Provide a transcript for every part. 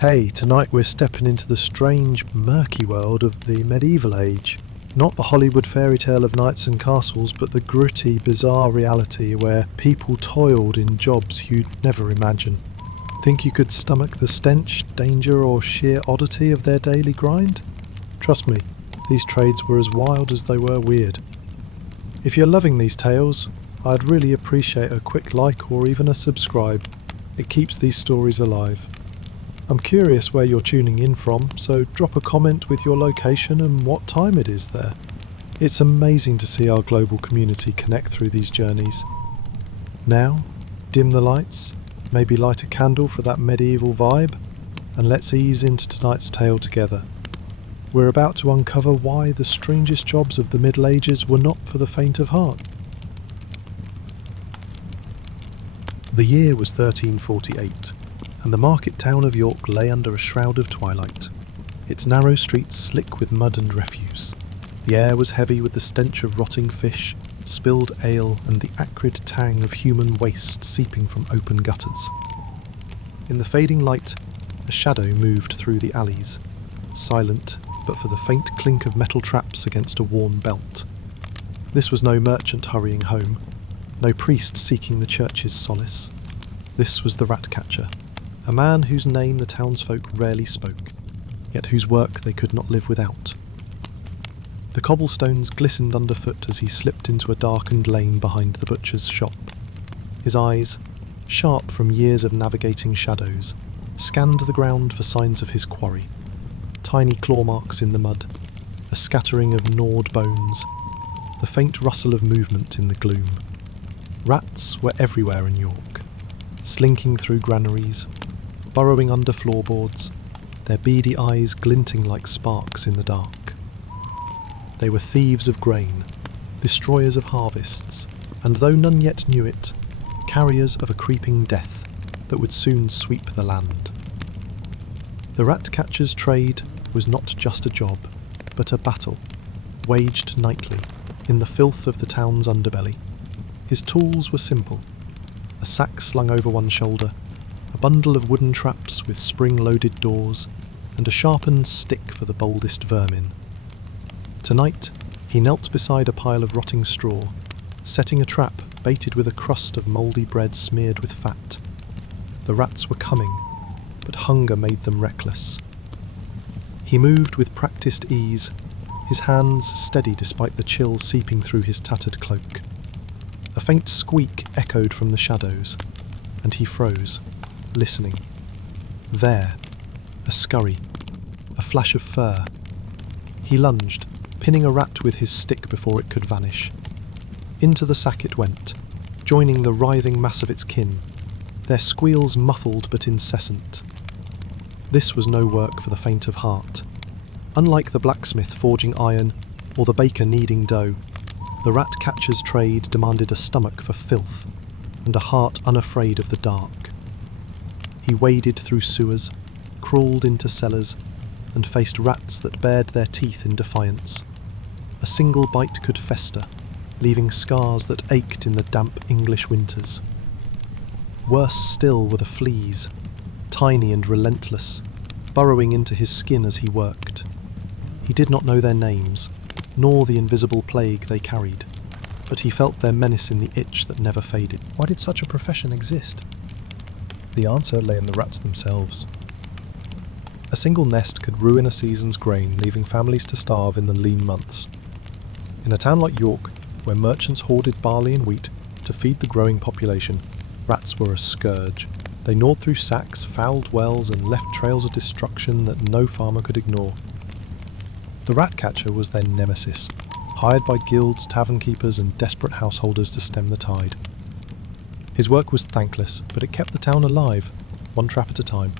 Hey, tonight we're stepping into the strange, murky world of the medieval age. Not the Hollywood fairy tale of knights and castles, but the gritty, bizarre reality where people toiled in jobs you'd never imagine. Think you could stomach the stench, danger, or sheer oddity of their daily grind? Trust me, these trades were as wild as they were weird. If you're loving these tales, I'd really appreciate a quick like or even a subscribe. It keeps these stories alive. I'm curious where you're tuning in from, so drop a comment with your location and what time it is there. It's amazing to see our global community connect through these journeys. Now, dim the lights, maybe light a candle for that medieval vibe, and let's ease into tonight's tale together. We're about to uncover why the strangest jobs of the Middle Ages were not for the faint of heart. The year was 1348. And the market town of York lay under a shroud of twilight, its narrow streets slick with mud and refuse. The air was heavy with the stench of rotting fish, spilled ale, and the acrid tang of human waste seeping from open gutters. In the fading light, a shadow moved through the alleys, silent but for the faint clink of metal traps against a worn belt. This was no merchant hurrying home, no priest seeking the church's solace. This was the rat-catcher, a man whose name the townsfolk rarely spoke, yet whose work they could not live without. The cobblestones glistened underfoot as he slipped into a darkened lane behind the butcher's shop. His eyes, sharp from years of navigating shadows, scanned the ground for signs of his quarry. Tiny claw marks in the mud, a scattering of gnawed bones, the faint rustle of movement in the gloom. Rats were everywhere in York, slinking through granaries, burrowing under floorboards, their beady eyes glinting like sparks in the dark. They were thieves of grain, destroyers of harvests, and though none yet knew it, carriers of a creeping death that would soon sweep the land. The rat-catcher's trade was not just a job, but a battle, waged nightly, in the filth of the town's underbelly. His tools were simple: a sack slung over one shoulder, a bundle of wooden traps with spring-loaded doors, and a sharpened stick for the boldest vermin. Tonight, he knelt beside a pile of rotting straw, setting a trap baited with a crust of mouldy bread smeared with fat. The rats were coming, but hunger made them reckless. He moved with practiced ease, his hands steady despite the chill seeping through his tattered cloak. A faint squeak echoed from the shadows, and he froze, listening. There, a scurry, a flash of fur. He lunged, pinning a rat with his stick before it could vanish. Into the sack it went, joining the writhing mass of its kin, their squeals muffled but incessant. This was no work for the faint of heart. Unlike the blacksmith forging iron or the baker kneading dough, the rat-catcher's trade demanded a stomach for filth and a heart unafraid of the dark. He waded through sewers, crawled into cellars, and faced rats that bared their teeth in defiance. A single bite could fester, leaving scars that ached in the damp English winters. Worse still were the fleas, tiny and relentless, burrowing into his skin as he worked. He did not know their names, nor the invisible plague they carried, but he felt their menace in the itch that never faded. Why did such a profession exist? The answer lay in the rats themselves. A single nest could ruin a season's grain, leaving families to starve in the lean months. In a town like York, where merchants hoarded barley and wheat to feed the growing population, rats were a scourge. They gnawed through sacks, fouled wells, and left trails of destruction that no farmer could ignore. The rat-catcher was their nemesis, hired by guilds, tavern keepers, and desperate householders to stem the tide. His work was thankless, but it kept the town alive, one trap at a time.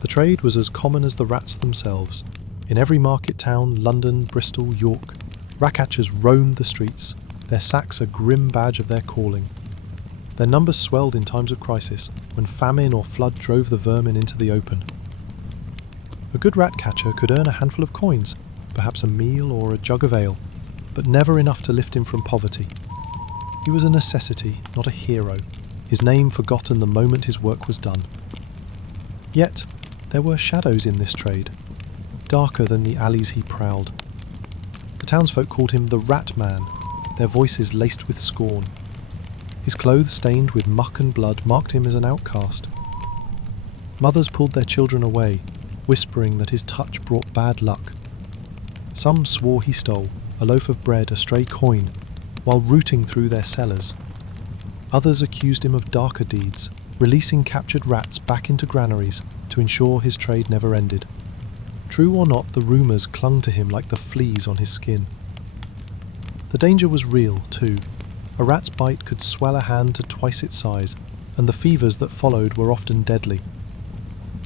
The trade was as common as the rats themselves. In every market town, London, Bristol, York, rat-catchers roamed the streets, their sacks a grim badge of their calling. Their numbers swelled in times of crisis, when famine or flood drove the vermin into the open. A good rat-catcher could earn a handful of coins, perhaps a meal or a jug of ale, but never enough to lift him from poverty. He was a necessity, not a hero, his name forgotten the moment his work was done. Yet, There were shadows in this trade, darker than the alleys he prowled. The townsfolk called him the Rat Man, their voices laced with scorn. His clothes stained with muck and blood marked him as an outcast. Mothers pulled their children away, whispering that his touch brought bad luck. Some swore he stole a loaf of bread, a stray coin, while rooting through their cellars. Others accused him of darker deeds, releasing captured rats back into granaries to ensure his trade never ended. True or not, the rumours clung to him like the fleas on his skin. The danger was real, too. A rat's bite could swell a hand to twice its size, and the fevers that followed were often deadly.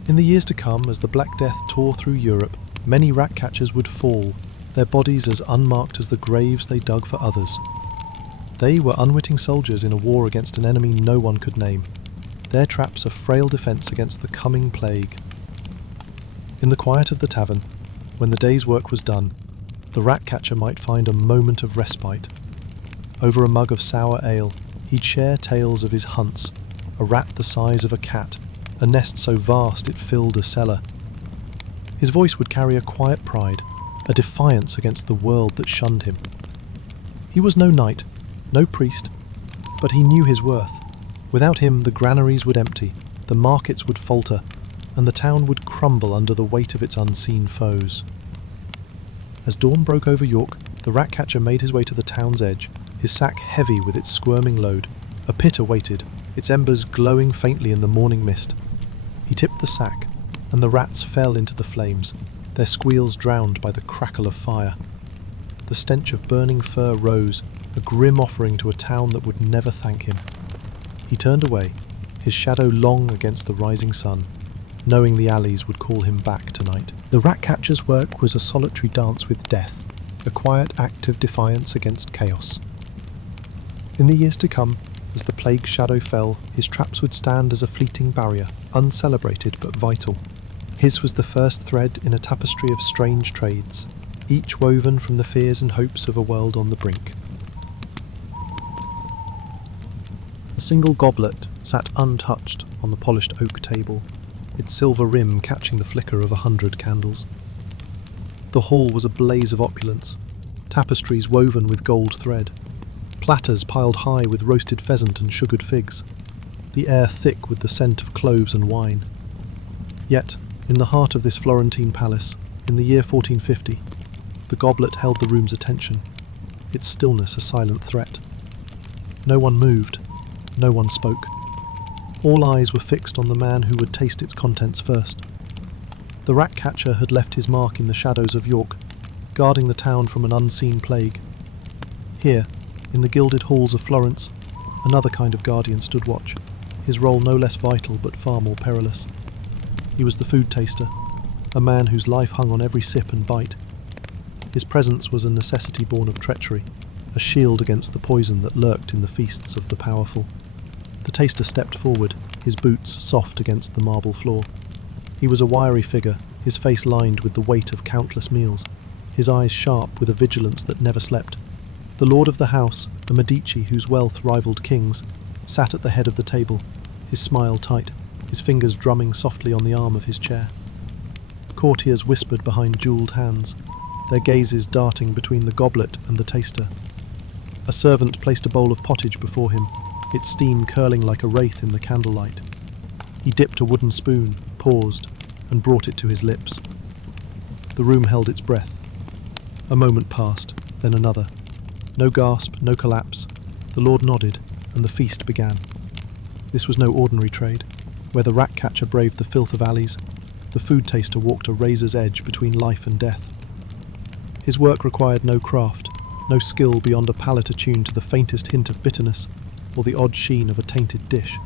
In the years to come, as the Black Death tore through Europe, many rat catchers would fall, their bodies as unmarked as the graves they dug for others. They were unwitting soldiers in a war against an enemy no one could name, their traps a frail defence against the coming plague. In the quiet of the tavern, when the day's work was done, the rat catcher might find a moment of respite. Over a mug of sour ale, he'd share tales of his hunts, a rat the size of a cat, a nest so vast it filled a cellar. His voice would carry a quiet pride, a defiance against the world that shunned him. He was no knight, no priest, but he knew his worth. Without him, the granaries would empty, the markets would falter, and the town would crumble under the weight of its unseen foes. As dawn broke over York, the rat catcher made his way to the town's edge, his sack heavy with its squirming load. A pit awaited, its embers glowing faintly in the morning mist. He tipped the sack, and the rats fell into the flames, their squeals drowned by the crackle of fire. The stench of burning fur rose, a grim offering to a town that would never thank him. He turned away, his shadow long against the rising sun, knowing the alleys would call him back tonight. The rat catcher's work was a solitary dance with death, a quiet act of defiance against chaos. In the years to come, as the plague's shadow fell, his traps would stand as a fleeting barrier, uncelebrated but vital. His was the first thread in a tapestry of strange trades, each woven from the fears and hopes of a world on the brink. A single goblet sat untouched on the polished oak table, its silver rim catching the flicker of 100 candles. The hall was a blaze of opulence, tapestries woven with gold thread, platters piled high with roasted pheasant and sugared figs, the air thick with the scent of cloves and wine. Yet, in the heart of this Florentine palace, in the year 1450, the goblet held the room's attention, its stillness a silent threat. No one moved, no one spoke. All eyes were fixed on the man who would taste its contents first. The rat catcher had left his mark in the shadows of York, guarding the town from an unseen plague. Here, in the gilded halls of Florence, another kind of guardian stood watch, his role no less vital but far more perilous. He was the food taster, a man whose life hung on every sip and bite. His presence was a necessity born of treachery, a shield against the poison that lurked in the feasts of the powerful. The taster stepped forward, his boots soft against the marble floor. He was a wiry figure, his face lined with the weight of countless meals, his eyes sharp with a vigilance that never slept. The lord of the house, a Medici whose wealth rivaled kings, sat at the head of the table, his smile tight, his fingers drumming softly on the arm of his chair. Courtiers whispered behind jewelled hands, their gazes darting between the goblet and the taster. A servant placed a bowl of pottage before him, its steam curling like a wraith in the candlelight. He dipped a wooden spoon, paused, and brought it to his lips. The room held its breath. A moment passed, then another. No gasp, no collapse. The lord nodded, and the feast began. This was no ordinary trade. Where the rat catcher braved the filth of alleys, the food taster walked a razor's edge between life and death. His work required no craft, no skill beyond a palate attuned to the faintest hint of bitterness or the odd sheen of a tainted dish.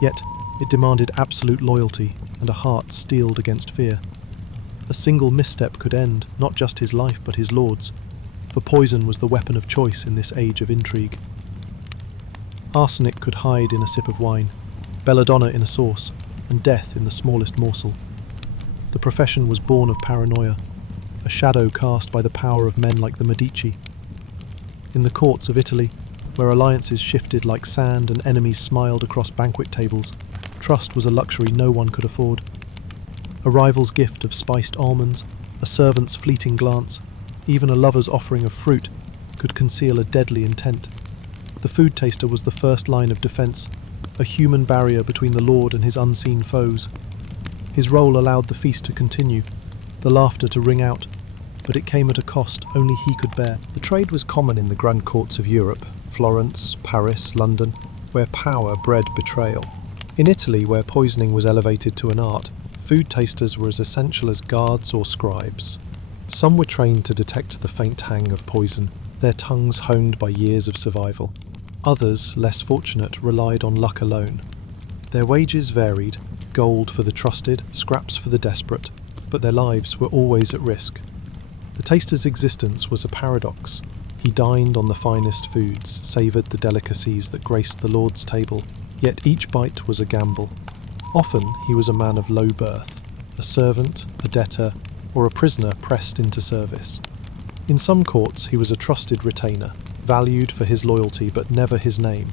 Yet it demanded absolute loyalty and a heart steeled against fear. A single misstep could end not just his life but his lord's, for poison was the weapon of choice in this age of intrigue. Arsenic could hide in a sip of wine, belladonna in a sauce, and death in the smallest morsel. The profession was born of paranoia, a shadow cast by the power of men like the Medici. In the courts of Italy, where alliances shifted like sand and enemies smiled across banquet tables, trust was a luxury no one could afford. A rival's gift of spiced almonds, a servant's fleeting glance, even a lover's offering of fruit could conceal a deadly intent. The food taster was the first line of defense, a human barrier between the Lord and his unseen foes. His role allowed the feast to continue, the laughter to ring out, but it came at a cost only he could bear. The trade was common in the grand courts of Europe, Florence, Paris, London, where power bred betrayal. In Italy, where poisoning was elevated to an art, food tasters were as essential as guards or scribes. Some were trained to detect the faint hang of poison, their tongues honed by years of survival. Others, less fortunate, relied on luck alone. Their wages varied, gold for the trusted, scraps for the desperate, but their lives were always at risk. The taster's existence was a paradox. He dined on the finest foods, savoured the delicacies that graced the Lord's table, yet each bite was a gamble. Often he was a man of low birth, a servant, a debtor, or a prisoner pressed into service. In some courts he was a trusted retainer, valued for his loyalty but never his name.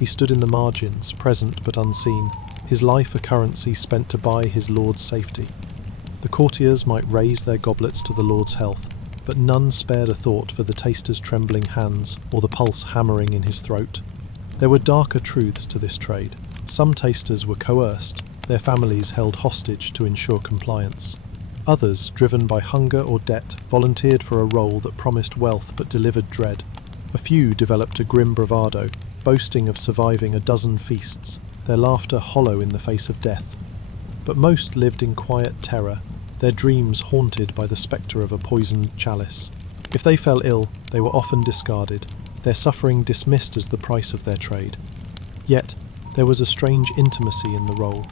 He stood in the margins, present but unseen, his life a currency spent to buy his lord's safety. The courtiers might raise their goblets to the Lord's health, but none spared a thought for the taster's trembling hands or the pulse hammering in his throat. There were darker truths to this trade. Some tasters were coerced, their families held hostage to ensure compliance. Others, driven by hunger or debt, volunteered for a role that promised wealth but delivered dread. A few developed a grim bravado, boasting of surviving a dozen feasts, their laughter hollow in the face of death. But most lived in quiet terror, their dreams haunted by the spectre of a poisoned chalice. If they fell ill, they were often discarded, their suffering dismissed as the price of their trade. Yet, there was a strange intimacy in the role.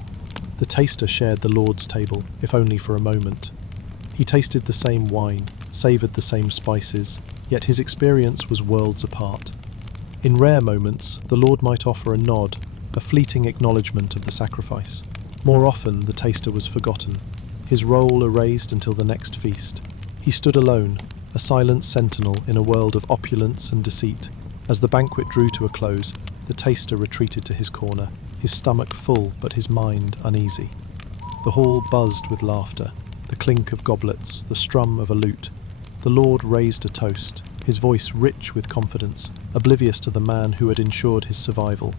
The taster shared the Lord's table, if only for a moment. He tasted the same wine, savoured the same spices, yet his experience was worlds apart. In rare moments, the Lord might offer a nod, a fleeting acknowledgement of the sacrifice. More often, the taster was forgotten, his role erased until the next feast. He stood alone, a silent sentinel in a world of opulence and deceit. As the banquet drew to a close, the taster retreated to his corner, his stomach full but his mind uneasy. The hall buzzed with laughter, the clink of goblets, the strum of a lute. The Lord raised a toast, his voice rich with confidence, oblivious to the man who had ensured his survival.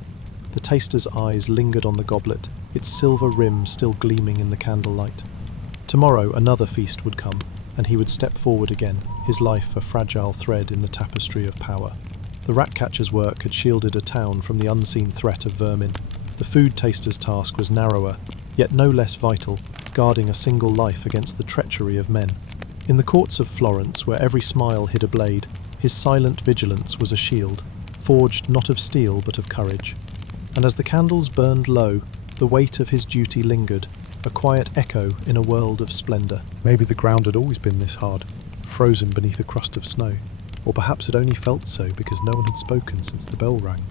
The taster's eyes lingered on the goblet, its silver rim still gleaming in the candlelight. Tomorrow another feast would come, and he would step forward again, his life a fragile thread in the tapestry of power. The rat-catcher's work had shielded a town from the unseen threat of vermin. The food taster's task was narrower, yet no less vital, guarding a single life against the treachery of men. In the courts of Florence, where every smile hid a blade, his silent vigilance was a shield, forged not of steel but of courage. And as the candles burned low, the weight of his duty lingered, a quiet echo in a world of splendour. Maybe the ground had always been this hard, frozen beneath a crust of snow, or perhaps it only felt so because no one had spoken since the bell rang.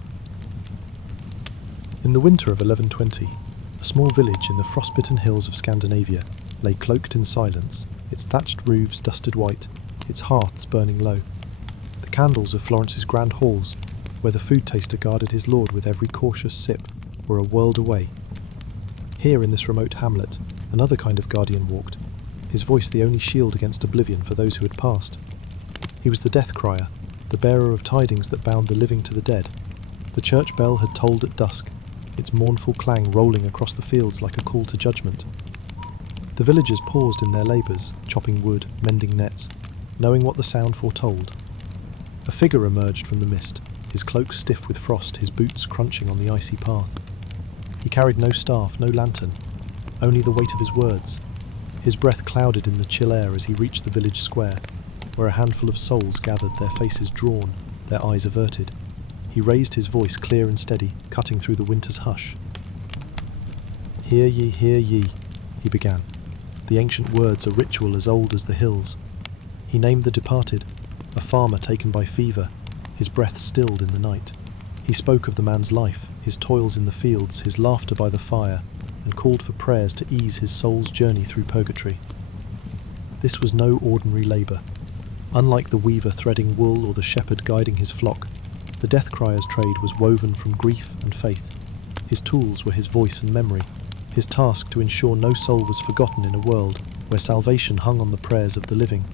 In the winter of 1120, a small village in the frostbitten hills of Scandinavia lay cloaked in silence, its thatched roofs dusted white, its hearths burning low. The candles of Florence's grand halls, where the food taster guarded his lord with every cautious sip, were a world away. Here in this remote hamlet, another kind of guardian walked, his voice the only shield against oblivion for those who had passed. He was the death crier, the bearer of tidings that bound the living to the dead. The church bell had tolled at dusk, its mournful clang rolling across the fields like a call to judgment. The villagers paused in their labours, chopping wood, mending nets, knowing what the sound foretold. A figure emerged from the mist, his cloak stiff with frost, his boots crunching on the icy path. He carried no staff, no lantern, only the weight of his words. His breath clouded in the chill air as he reached the village square, where a handful of souls gathered, their faces drawn, their eyes averted. He raised his voice clear and steady, cutting through the winter's hush. Hear ye, he began, the ancient words a ritual as old as the hills. He named the departed, a farmer taken by fever, his breath stilled in the night. He spoke of the man's life, his toils in the fields, his laughter by the fire, and called for prayers to ease his soul's journey through purgatory. This was no ordinary labour. Unlike the weaver threading wool or the shepherd guiding his flock, the death crier's trade was woven from grief and faith. His tools were his voice and memory, his task to ensure no soul was forgotten in a world where salvation hung on the prayers of the living.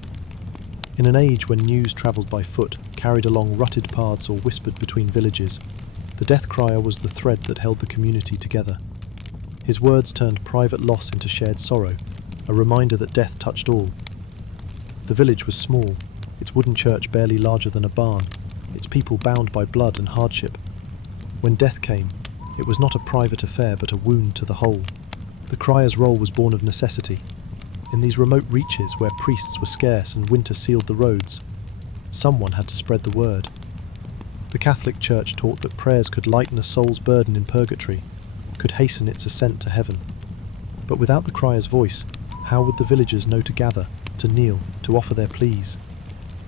In an age when news travelled by foot, carried along rutted paths or whispered between villages, the death crier was the thread that held the community together. His words turned private loss into shared sorrow, a reminder that death touched all. The village was small, its wooden church barely larger than a barn, its people bound by blood and hardship. When death came, it was not a private affair but a wound to the whole. The crier's role was born of necessity. In these remote reaches where priests were scarce and winter sealed the roads, someone had to spread the word. The Catholic Church taught that prayers could lighten a soul's burden in purgatory, could hasten its ascent to heaven. But without the crier's voice, how would the villagers know to gather, to kneel, to offer their pleas?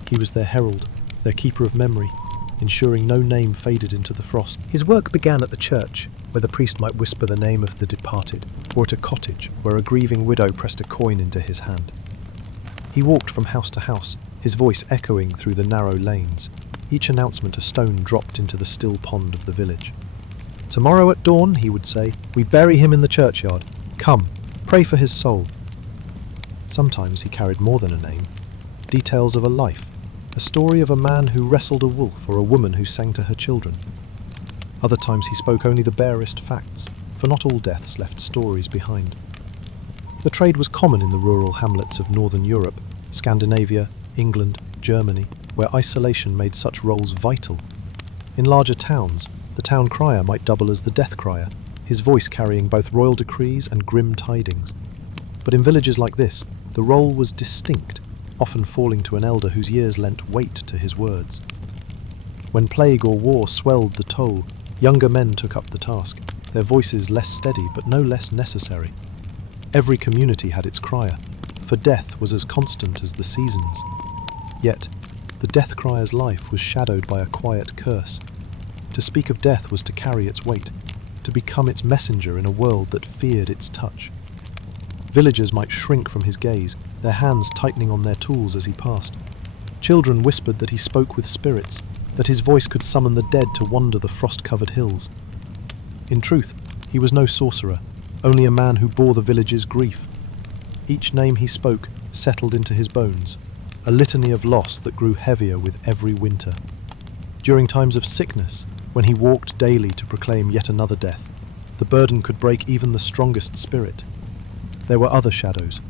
He was their herald, their keeper of memory, ensuring no name faded into the frost. His work began at the church, where the priest might whisper the name of the departed, or at a cottage where a grieving widow pressed a coin into his hand. He walked from house to house, his voice echoing through the narrow lanes, each announcement a stone dropped into the still pond of the village. "Tomorrow at dawn," he would say, "we bury him in the churchyard. Come, pray for his soul." Sometimes he carried more than a name, details of a life, a story of a man who wrestled a wolf or a woman who sang to her children. Other times he spoke only the barest facts, for not all deaths left stories behind. The trade was common in the rural hamlets of northern Europe, Scandinavia, England, Germany, where isolation made such roles vital. In larger towns, the town crier might double as the death crier, his voice carrying both royal decrees and grim tidings. But in villages like this, the role was distinct, often falling to an elder whose years lent weight to his words. When plague or war swelled the toll, younger men took up the task, their voices less steady but no less necessary. Every community had its crier, for death was as constant as the seasons. Yet, the death crier's life was shadowed by a quiet curse. To speak of death was to carry its weight, to become its messenger in a world that feared its touch. Villagers might shrink from his gaze, their hands tightening on their tools as he passed. Children whispered that he spoke with spirits, that his voice could summon the dead to wander the frost-covered hills. In truth, he was no sorcerer, only a man who bore the village's grief. Each name he spoke settled into his bones, a litany of loss that grew heavier with every winter. During times of sickness, when he walked daily to proclaim yet another death, the burden could break even the strongest spirit. There were other shadows.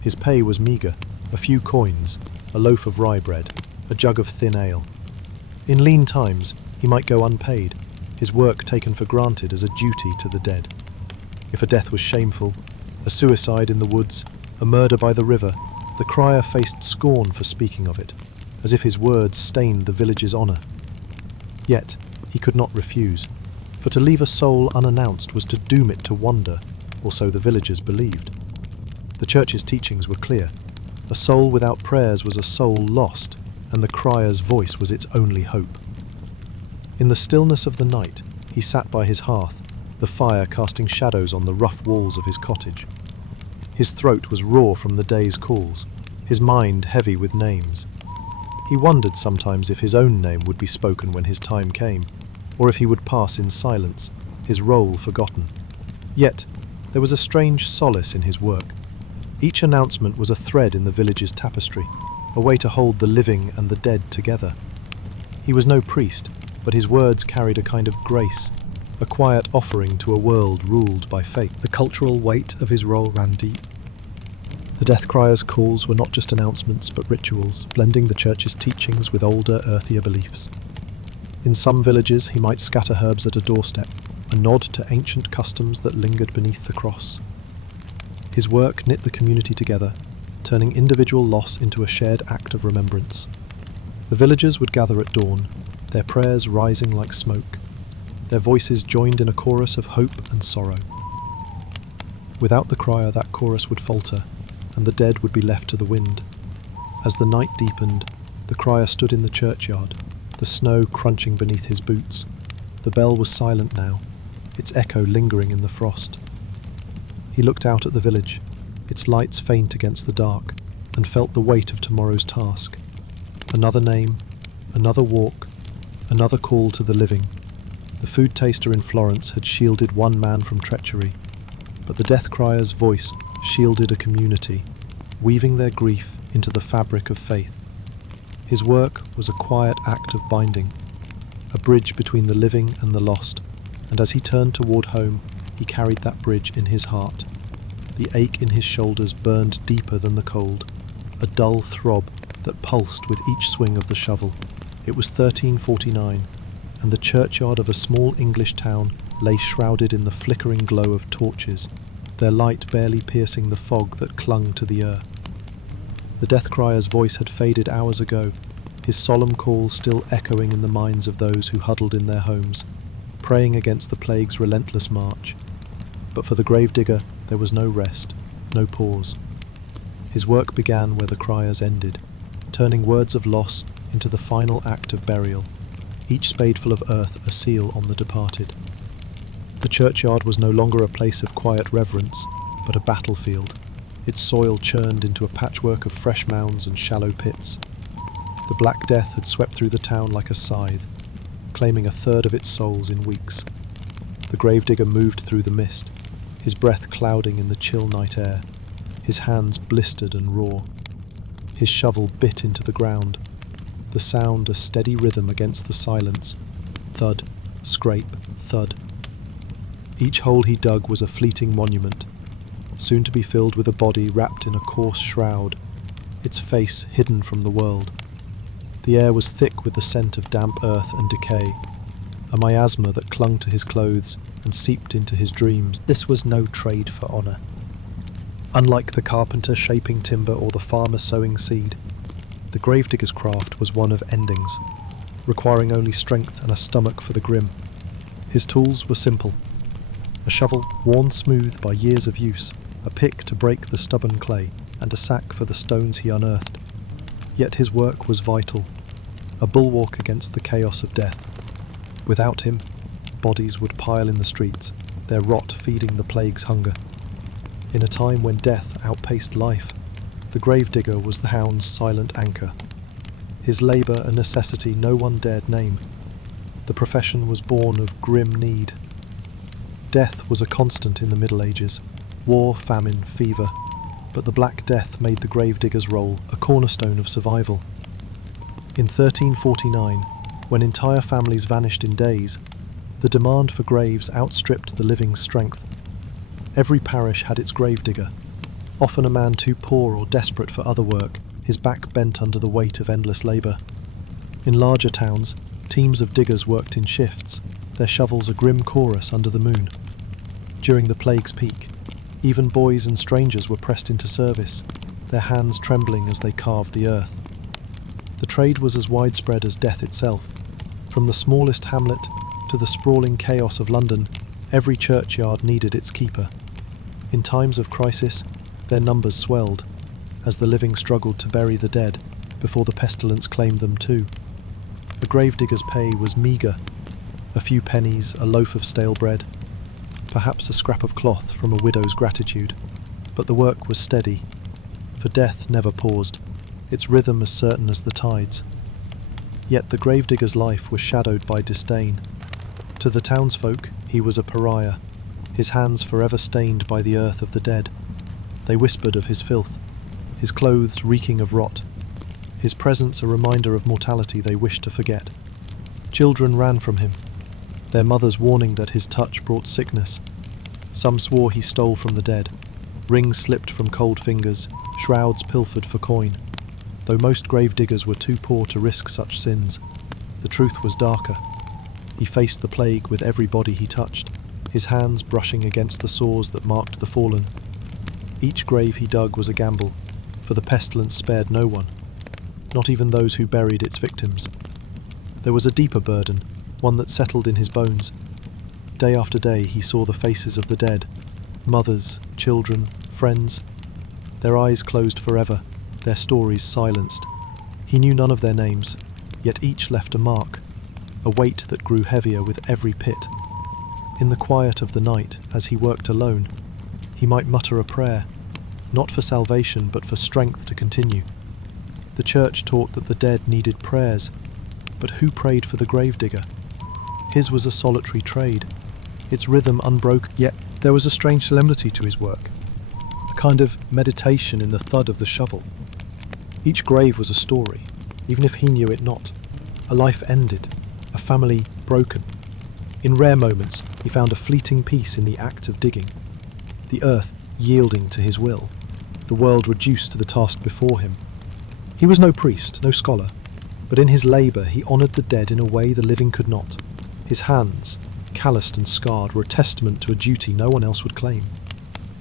His pay was meagre, a few coins, a loaf of rye bread, a jug of thin ale. In lean times, he might go unpaid, his work taken for granted as a duty to the dead. If a death was shameful, a suicide in the woods, a murder by the river, the crier faced scorn for speaking of it, as if his words stained the village's honour. Yet, he could not refuse, for to leave a soul unannounced was to doom it to wander, or so the villagers believed. The church's teachings were clear. A soul without prayers was a soul lost, and the crier's voice was its only hope. In the stillness of the night, he sat by his hearth, the fire casting shadows on the rough walls of his cottage. His throat was raw from the day's calls, his mind heavy with names. He wondered sometimes if his own name would be spoken when his time came, or if he would pass in silence, his role forgotten. Yet, there was a strange solace in his work. Each announcement was a thread in the village's tapestry, a way to hold the living and the dead together. He was no priest, but his words carried a kind of grace, a quiet offering to a world ruled by fate. The cultural weight of his role ran deep. The death crier's calls were not just announcements but rituals, blending the church's teachings with older, earthier beliefs. In some villages he might scatter herbs at a doorstep, a nod to ancient customs that lingered beneath the cross. His work knit the community together, turning individual loss into a shared act of remembrance. The villagers would gather at dawn, their prayers rising like smoke, their voices joined in a chorus of hope and sorrow. Without the crier, that chorus would falter, and the dead would be left to the wind. As the night deepened, the crier stood in the churchyard, the snow crunching beneath his boots. The bell was silent now, its echo lingering in the frost. He looked out at the village, its lights faint against the dark, and felt the weight of tomorrow's task. Another name, another walk, another call to the living. The food taster in Florence had shielded one man from treachery. but the death crier's voice shielded a community, weaving their grief into the fabric of faith. His work was a quiet act of binding, a bridge between the living and the lost, and as he turned toward home, he carried that bridge in his heart. The ache in his shoulders burned deeper than the cold, a dull throb that pulsed with each swing of the shovel. It was 1349, and the churchyard of a small English town lay shrouded in the flickering glow of torches, their light barely piercing the fog that clung to the earth. The death crier's voice had faded hours ago, his solemn call still echoing in the minds of those who huddled in their homes, praying against the plague's relentless march. But for the gravedigger, there was no rest, no pause. His work began where the crier's ended, turning words of loss into the final act of burial, each spadeful of earth a seal on the departed. The churchyard was no longer a place of quiet reverence, but a battlefield, its soil churned into a patchwork of fresh mounds and shallow pits. The Black Death had swept through the town like a scythe, claiming a third of its souls in weeks. The gravedigger moved through the mist, his breath clouding in the chill night air, his hands blistered and raw. His shovel bit into the ground, the sound a steady rhythm against the silence. Thud, scrape, thud. Each hole he dug was a fleeting monument, soon to be filled with a body wrapped in a coarse shroud, its face hidden from the world. The air was thick with the scent of damp earth and decay, a miasma that clung to his clothes and seeped into his dreams. This was no trade for honour. Unlike the carpenter shaping timber or the farmer sowing seed, the gravedigger's craft was one of endings, requiring only strength and a stomach for the grim. His tools were simple: a shovel worn smooth by years of use, a pick to break the stubborn clay, and a sack for the stones he unearthed. Yet his work was vital, a bulwark against the chaos of death. Without him, bodies would pile in the streets, their rot feeding the plague's hunger. In a time when death outpaced life, the gravedigger was the hound's silent anchor. His labour a necessity no one dared name. The profession was born of grim need. Death was a constant in the Middle Ages: war, famine, fever. But the Black Death made the gravedigger's role a cornerstone of survival. In 1349, when entire families vanished in days, the demand for graves outstripped the living's strength. Every parish had its gravedigger, often a man too poor or desperate for other work, his back bent under the weight of endless labour. In larger towns, teams of diggers worked in shifts, their shovels a grim chorus under the moon. During the plague's peak, even boys and strangers were pressed into service, their hands trembling as they carved the earth. The trade was as widespread as death itself. From the smallest hamlet to the sprawling chaos of London, every churchyard needed its keeper. In times of crisis, their numbers swelled, as the living struggled to bury the dead before the pestilence claimed them too. The gravedigger's pay was meagre: a few pennies, a loaf of stale bread, perhaps a scrap of cloth from a widow's gratitude. But the work was steady, for death never paused, its rhythm as certain as the tides. Yet the gravedigger's life was shadowed by disdain. To the townsfolk, he was a pariah, his hands forever stained by the earth of the dead. They whispered of his filth, his clothes reeking of rot, his presence a reminder of mortality they wished to forget. Children ran from him, their mothers warning that his touch brought sickness. Some swore he stole from the dead, rings slipped from cold fingers, shrouds pilfered for coin. Though most gravediggers were too poor to risk such sins, the truth was darker. He faced the plague with every body he touched, his hands brushing against the sores that marked the fallen. Each grave he dug was a gamble, for the pestilence spared no one, not even those who buried its victims. There was a deeper burden, one that settled in his bones. Day after day he saw the faces of the dead, mothers, children, friends, their eyes closed forever, their stories silenced. He knew none of their names, yet each left a mark, a weight that grew heavier with every pit. In the quiet of the night, as he worked alone, he might mutter a prayer, not for salvation but for strength to continue. The church taught that the dead needed prayers, but who prayed for the gravedigger? His was a solitary trade, its rhythm unbroken, yet There was a strange solemnity to his work, a kind of meditation in the thud of the shovel. Each grave was a story, even if he knew it not. A life ended, a family broken. In rare moments, he found a fleeting peace in the act of digging, the earth yielding to his will, the world reduced to the task before him. He was no priest, no scholar, but in his labour he honoured the dead in a way the living could not. His hands, calloused and scarred, were a testament to a duty no one else would claim.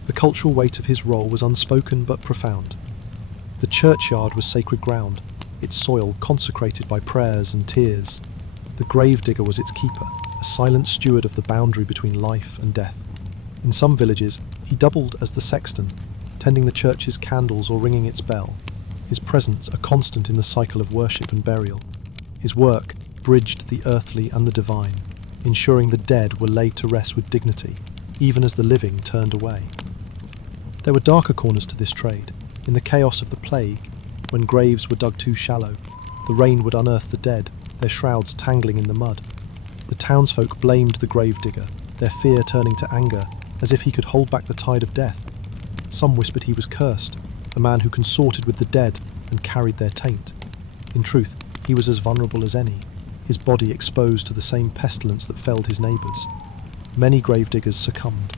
The cultural weight of his role was unspoken but profound. The churchyard was sacred ground, its soil consecrated by prayers and tears. The gravedigger was its keeper, a silent steward of the boundary between life and death. In some villages, he doubled as the sexton, tending the church's candles or ringing its bell, his presence a constant in the cycle of worship and burial. His work bridged the earthly and the divine, ensuring the dead were laid to rest with dignity, even as the living turned away. There were darker corners to this trade. In the chaos of the plague, when graves were dug too shallow, the rain would unearth the dead, their shrouds tangling in the mud. The townsfolk blamed the gravedigger, their fear turning to anger, as if he could hold back the tide of death. Some whispered he was cursed, a man who consorted with the dead and carried their taint. In truth, he was as vulnerable as any, his body exposed to the same pestilence that felled his neighbours. Many gravediggers succumbed,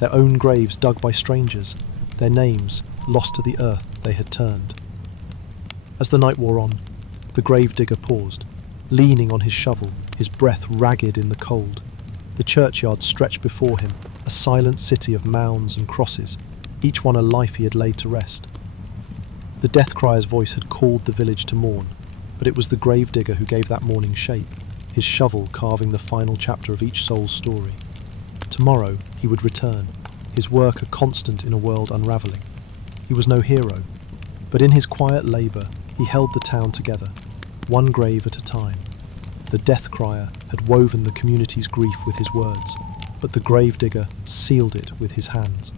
their own graves dug by strangers, their names lost to the earth they had turned. As the night wore on, the gravedigger paused, leaning on his shovel, his breath ragged in the cold. The churchyard stretched before him, a silent city of mounds and crosses, each one a life he had laid to rest. The death crier's voice had called the village to mourn, but it was the gravedigger who gave that mourning shape, his shovel carving the final chapter of each soul's story. Tomorrow he would return, his work a constant in a world unravelling. He was no hero, but in his quiet labour he held the town together, one grave at a time. The death crier had woven the community's grief with his words, but the gravedigger sealed it with his hands.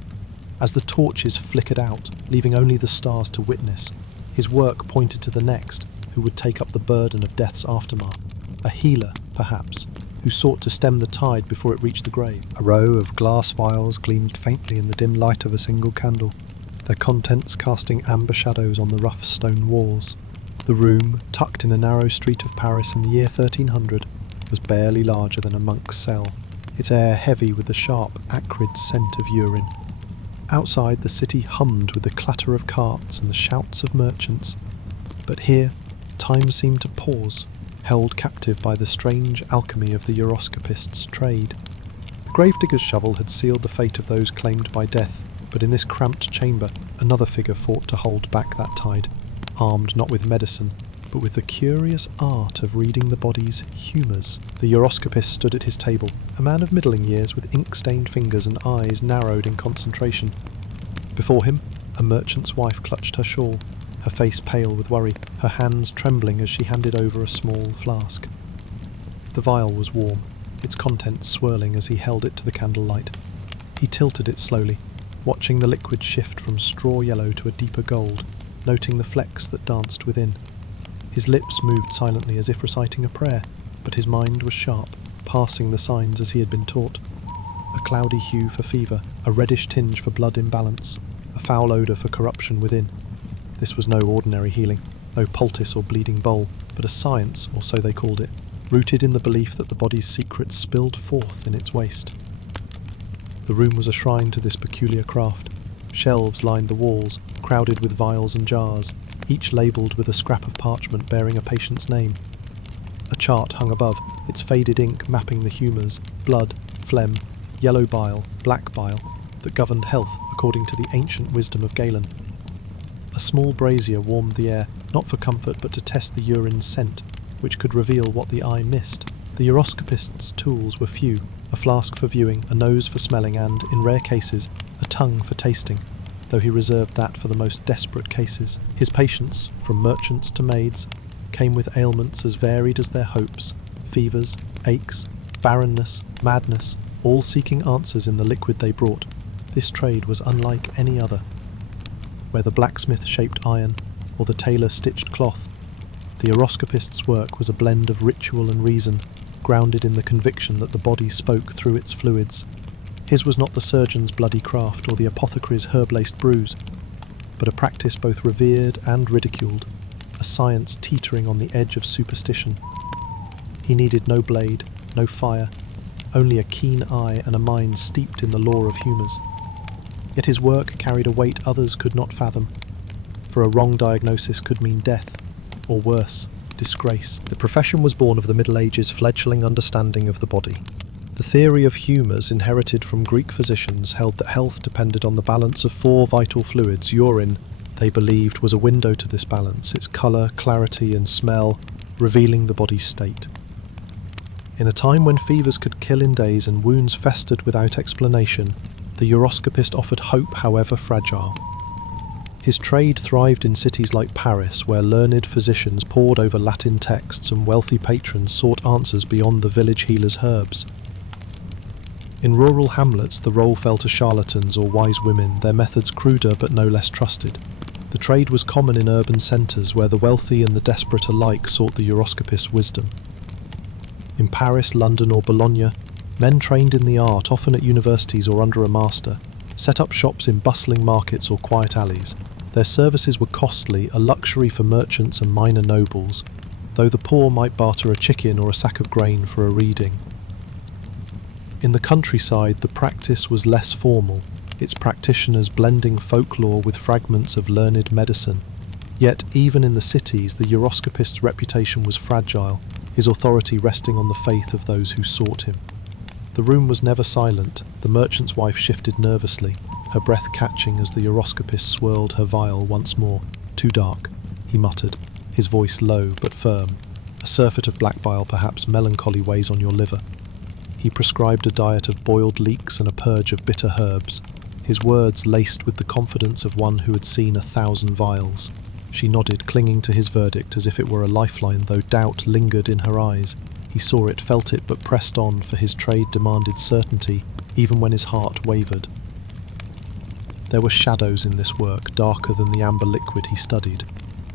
As the torches flickered out, leaving only the stars to witness, his work pointed to the next, who would take up the burden of death's aftermath. A healer, perhaps, who sought to stem the tide before it reached the grave. A row of glass vials gleamed faintly in the dim light of a single candle, their contents casting amber shadows on the rough stone walls. The room, tucked in a narrow street of Paris in the year 1300, was barely larger than a monk's cell, its air heavy with the sharp, acrid scent of urine. Outside, the city hummed with the clatter of carts and the shouts of merchants, but here time seemed to pause, held captive by the strange alchemy of the uroscopist's trade. The gravedigger's shovel had sealed the fate of those claimed by death, but in this cramped chamber another figure fought to hold back that tide, armed not with medicine, but with the curious art of reading the body's humours. The uroscopist stood at his table, a man of middling years with ink-stained fingers and eyes narrowed in concentration. Before him, a merchant's wife clutched her shawl, her face pale with worry, her hands trembling as she handed over a small flask. The vial was warm, its contents swirling as he held it to the candlelight. He tilted it slowly, watching the liquid shift from straw yellow to a deeper gold, noting the flecks that danced within. His lips moved silently as if reciting a prayer, but his mind was sharp, parsing the signs as he had been taught. A cloudy hue for fever, a reddish tinge for blood imbalance, a foul odour for corruption within. This was no ordinary healing, no poultice or bleeding bowl, but a science, or so they called it, rooted in the belief that the body's secrets spilled forth in its waste. The room was a shrine to this peculiar craft. Shelves lined the walls, crowded with vials and jars, each labelled with a scrap of parchment bearing a patient's name. A chart hung above, its faded ink mapping the humours, blood, phlegm, yellow bile, black bile, that governed health according to the ancient wisdom of Galen. A small brazier warmed the air, not for comfort but to test the urine's scent, which could reveal what the eye missed. The uroscopist's tools were few, a flask for viewing, a nose for smelling and, in rare cases, a tongue for tasting, though he reserved that for the most desperate cases. His patients, from merchants to maids, came with ailments as varied as their hopes, fevers, aches, barrenness, madness, all seeking answers in the liquid they brought. This trade was unlike any other. Where the blacksmith shaped iron, or the tailor stitched cloth, the uroscopist's work was a blend of ritual and reason, grounded in the conviction that the body spoke through its fluids. His was not the surgeon's bloody craft or the apothecary's herb-laced brews, but a practice both revered and ridiculed, a science teetering on the edge of superstition. He needed no blade, no fire, only a keen eye and a mind steeped in the lore of humours. Yet his work carried a weight others could not fathom, for a wrong diagnosis could mean death, or worse, disgrace. The profession was born of the Middle Ages' fledgling understanding of the body. The theory of humours inherited from Greek physicians held that health depended on the balance of four vital fluids. Urine, they believed, was a window to this balance, its colour, clarity and smell revealing the body's state. In a time when fevers could kill in days and wounds festered without explanation, the uroscopist offered hope, however fragile. His trade thrived in cities like Paris, where learned physicians pored over Latin texts and wealthy patrons sought answers beyond the village healer's herbs. In rural hamlets, the role fell to charlatans or wise women, their methods cruder but no less trusted. The trade was common in urban centres, where the wealthy and the desperate alike sought the uroscopist's wisdom. In Paris, London or Bologna, men trained in the art, often at universities or under a master, set up shops in bustling markets or quiet alleys. Their services were costly, a luxury for merchants and minor nobles, though the poor might barter a chicken or a sack of grain for a reading. In the countryside, the practice was less formal, its practitioners blending folklore with fragments of learned medicine. Yet, even in the cities, the uroscopist's reputation was fragile, his authority resting on the faith of those who sought him. The room was never silent. The merchant's wife shifted nervously, her breath catching as the uroscopist swirled her vial once more. "Too dark," he muttered, his voice low but firm. "A surfeit of black bile, perhaps. Melancholy weighs on your liver." He prescribed a diet of boiled leeks and a purge of bitter herbs, his words laced with the confidence of one who had seen 1,000 vials. She nodded, clinging to his verdict as if it were a lifeline, though doubt lingered in her eyes. He saw it, felt it, but pressed on, for his trade demanded certainty, even when his heart wavered. There were shadows in this work, darker than the amber liquid he studied.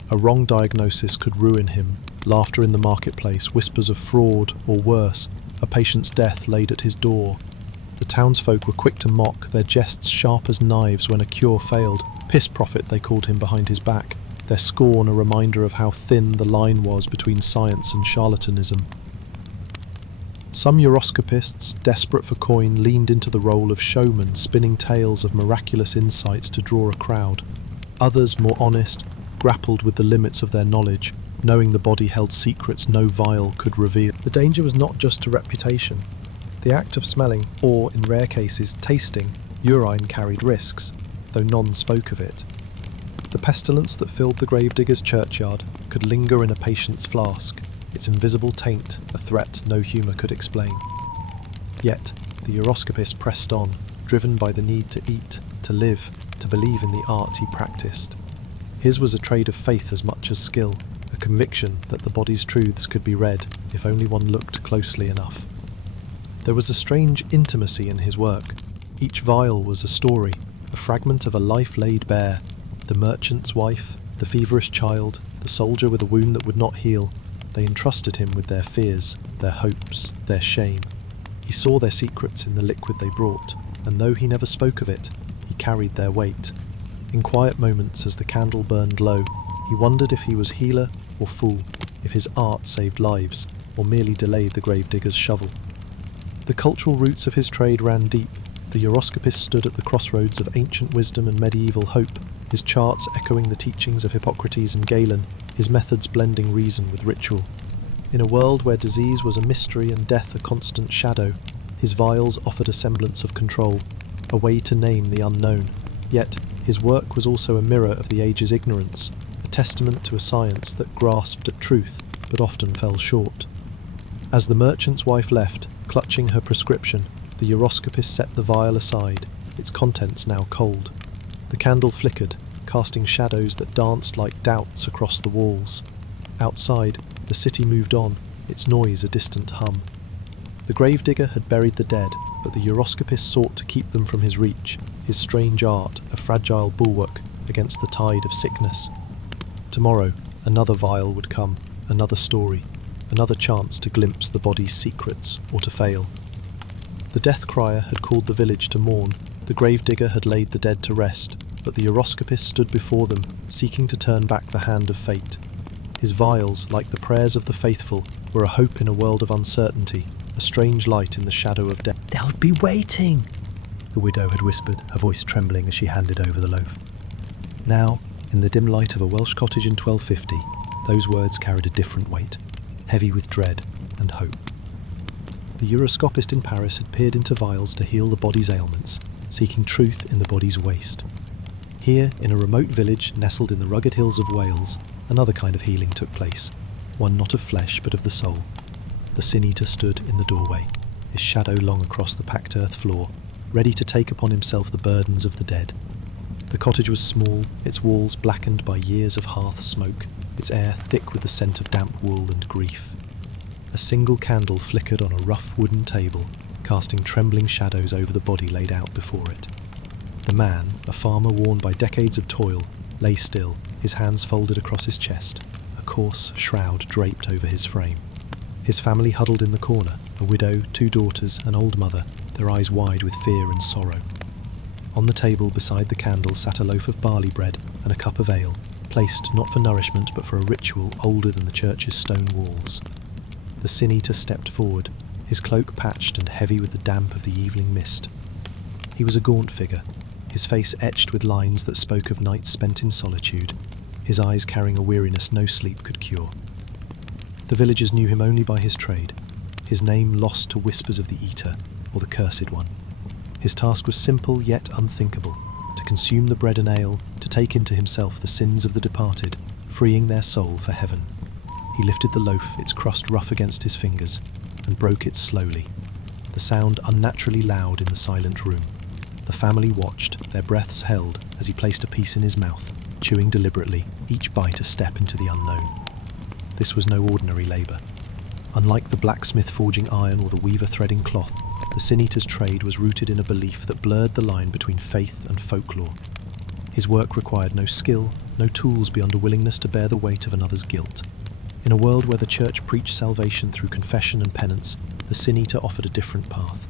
A wrong diagnosis could ruin him, laughter in the marketplace, whispers of fraud, or worse, a patient's death laid at his door. The townsfolk were quick to mock, their jests sharp as knives when a cure failed. Piss prophet, they called him behind his back, their scorn a reminder of how thin the line was between science and charlatanism. Some uroscopists, desperate for coin, leaned into the role of showman, spinning tales of miraculous insights to draw a crowd. Others, more honest, grappled with the limits of their knowledge, knowing the body held secrets no vial could reveal. The danger was not just to reputation. The act of smelling, or, in rare cases, tasting, urine carried risks, though none spoke of it. The pestilence that filled the gravedigger's churchyard could linger in a patient's flask, its invisible taint a threat no humour could explain. Yet, the uroscopist pressed on, driven by the need to eat, to live, to believe in the art he practiced. His was a trade of faith as much as skill, a conviction that the body's truths could be read if only one looked closely enough. There was a strange intimacy in his work. Each vial was a story, a fragment of a life laid bare. The merchant's wife, the feverish child, the soldier with a wound that would not heal, they entrusted him with their fears, their hopes, their shame. He saw their secrets in the liquid they brought, and though he never spoke of it, he carried their weight. In quiet moments as the candle burned low, he wondered if he was healer or fool, if his art saved lives, or merely delayed the gravedigger's shovel. The cultural roots of his trade ran deep. The uroscopist stood at the crossroads of ancient wisdom and medieval hope, his charts echoing the teachings of Hippocrates and Galen, his methods blending reason with ritual. In a world where disease was a mystery and death a constant shadow, his vials offered a semblance of control, a way to name the unknown. Yet, his work was also a mirror of the age's ignorance, a testament to a science that grasped at truth, but often fell short. As the merchant's wife left, clutching her prescription, the uroscopist set the vial aside, its contents now cold. The candle flickered, casting shadows that danced like doubts across the walls. Outside, the city moved on, its noise a distant hum. The gravedigger had buried the dead, but the uroscopist sought to keep them from his reach, his strange art a fragile bulwark against the tide of sickness. Tomorrow, another vial would come, another story, another chance to glimpse the body's secrets or to fail. The death crier had called the village to mourn, the gravedigger had laid the dead to rest, but the uroscopist stood before them, seeking to turn back the hand of fate. His vials, like the prayers of the faithful, were a hope in a world of uncertainty, a strange light in the shadow of death. "They'll be waiting," the widow had whispered, her voice trembling as she handed over the loaf. Now, in the dim light of a Welsh cottage in 1250, those words carried a different weight, heavy with dread and hope. The uroscopist in Paris had peered into vials to heal the body's ailments, seeking truth in the body's waste. Here, in a remote village nestled in the rugged hills of Wales, another kind of healing took place, one not of flesh but of the soul. The Sin Eater stood in the doorway, his shadow long across the packed earth floor, ready to take upon himself the burdens of the dead. The cottage was small, its walls blackened by years of hearth smoke, its air thick with the scent of damp wool and grief. A single candle flickered on a rough wooden table, casting trembling shadows over the body laid out before it. The man, a farmer worn by decades of toil, lay still, his hands folded across his chest, a coarse shroud draped over his frame. His family huddled in the corner, a widow, 2 daughters, an old mother, their eyes wide with fear and sorrow. On the table beside the candle sat a loaf of barley bread and a cup of ale, placed not for nourishment but for a ritual older than the church's stone walls. The Sin Eater stepped forward, his cloak patched and heavy with the damp of the evening mist. He was a gaunt figure, his face etched with lines that spoke of nights spent in solitude, his eyes carrying a weariness no sleep could cure. The villagers knew him only by his trade, his name lost to whispers of the Eater, or the Cursed One. His task was simple yet unthinkable, to consume the bread and ale, to take into himself the sins of the departed, freeing their soul for heaven. He lifted the loaf, its crust rough against his fingers, and broke it slowly, the sound unnaturally loud in the silent room. The family watched, their breaths held, as he placed a piece in his mouth, chewing deliberately, each bite a step into the unknown. This was no ordinary labour. Unlike the blacksmith forging iron or the weaver threading cloth, the Sin Eater's trade was rooted in a belief that blurred the line between faith and folklore. His work required no skill, no tools beyond a willingness to bear the weight of another's guilt. In a world where the church preached salvation through confession and penance, the Sin Eater offered a different path,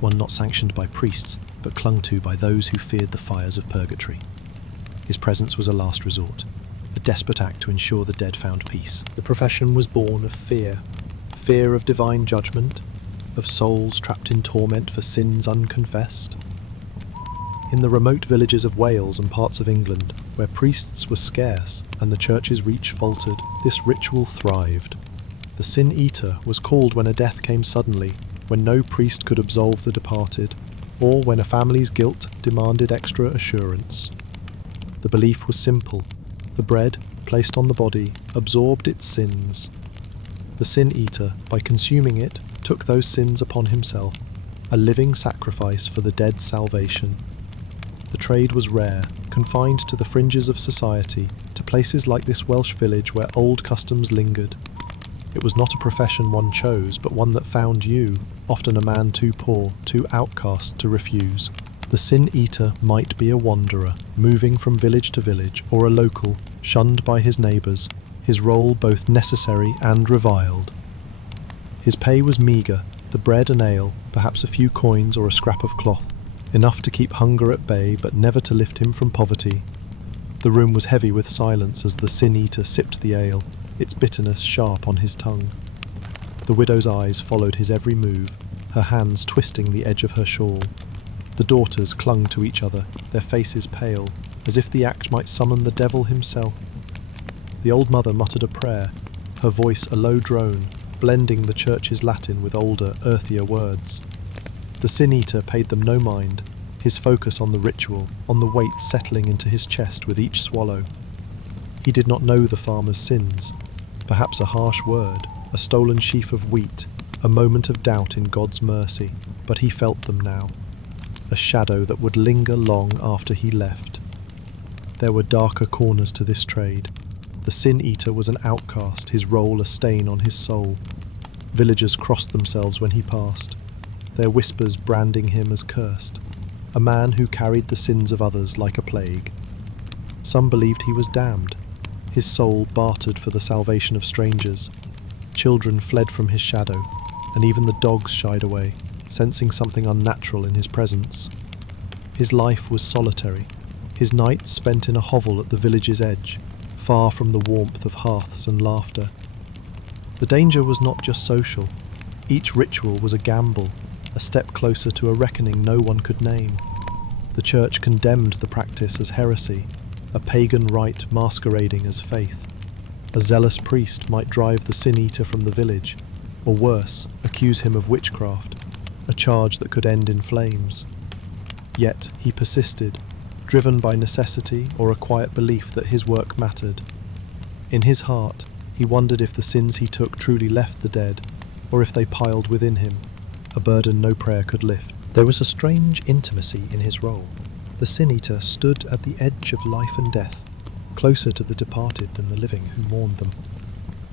one not sanctioned by priests, but clung to by those who feared the fires of purgatory. His presence was a last resort, a desperate act to ensure the dead found peace. The profession was born of fear of divine judgment, of souls trapped in torment for sins unconfessed. In the remote villages of Wales and parts of England, where priests were scarce and the church's reach faltered, this ritual thrived. The Sin Eater was called when a death came suddenly, when no priest could absolve the departed, or when a family's guilt demanded extra assurance. The belief was simple. The bread, placed on the body, absorbed its sins. The Sin Eater, by consuming it, took those sins upon himself, a living sacrifice for the dead's salvation. The trade was rare, confined to the fringes of society, to places like this Welsh village where old customs lingered. It was not a profession one chose, but one that found you, often a man too poor, too outcast to refuse. The Sin Eater might be a wanderer, moving from village to village, or a local, shunned by his neighbours, his role both necessary and reviled. His pay was meagre, the bread and ale, perhaps a few coins or a scrap of cloth, enough to keep hunger at bay but never to lift him from poverty. The room was heavy with silence as the Sin Eater sipped the ale, its bitterness sharp on his tongue. The widow's eyes followed his every move, her hands twisting the edge of her shawl. The daughters clung to each other, their faces pale, as if the act might summon the devil himself. The old mother muttered a prayer, her voice a low drone, blending the church's Latin with older, earthier words. The Sin Eater paid them no mind, his focus on the ritual, on the weight settling into his chest with each swallow. He did not know the farmer's sins, perhaps a harsh word, a stolen sheaf of wheat, a moment of doubt in God's mercy, but he felt them now, a shadow that would linger long after he left. There were darker corners to this trade. The Sin Eater was an outcast, his role a stain on his soul. Villagers crossed themselves when he passed, their whispers branding him as cursed, a man who carried the sins of others like a plague. Some believed he was damned, his soul bartered for the salvation of strangers. Children fled from his shadow, and even the dogs shied away. sensing something unnatural in his presence. His life was solitary, his nights spent in a hovel at the village's edge, far from the warmth of hearths and laughter. The danger was not just social. Each ritual was a gamble, a step closer to a reckoning no one could name. The church condemned the practice as heresy, a pagan rite masquerading as faith. A zealous priest might drive the sin-eater from the village, or worse, accuse him of witchcraft, a charge that could end in flames. Yet he persisted, driven by necessity or a quiet belief that his work mattered. In his heart, he wondered if the sins he took truly left the dead, or if they piled within him, a burden no prayer could lift. There was a strange intimacy in his role. The sin-eater stood at the edge of life and death, closer to the departed than the living who mourned them.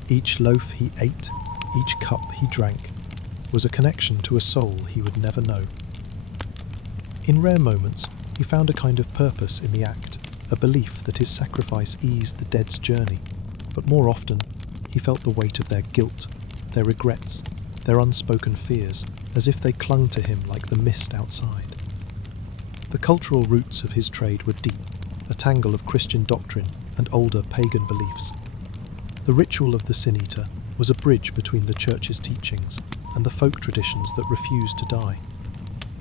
Each loaf he ate, each cup he drank, was a connection to a soul he would never know. In rare moments, he found a kind of purpose in the act, a belief that his sacrifice eased the dead's journey, but more often, he felt the weight of their guilt, their regrets, their unspoken fears, as if they clung to him like the mist outside. The cultural roots of his trade were deep, a tangle of Christian doctrine and older pagan beliefs. The ritual of the sin-eater was a bridge between the church's teachings and the folk traditions that refused to die.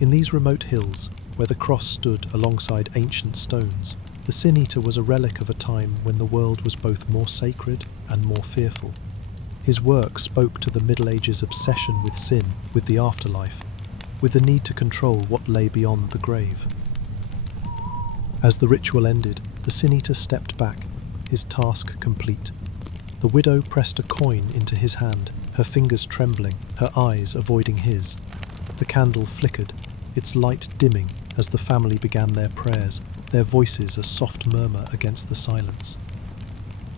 In these remote hills, where the cross stood alongside ancient stones, the sin-eater was a relic of a time when the world was both more sacred and more fearful. His work spoke to the Middle Ages' obsession with sin, with the afterlife, with the need to control what lay beyond the grave. As the ritual ended, the sin-eater stepped back, his task complete. The widow pressed a coin into his hand, her fingers trembling, her eyes avoiding his. The candle flickered, its light dimming as the family began their prayers, their voices a soft murmur against the silence.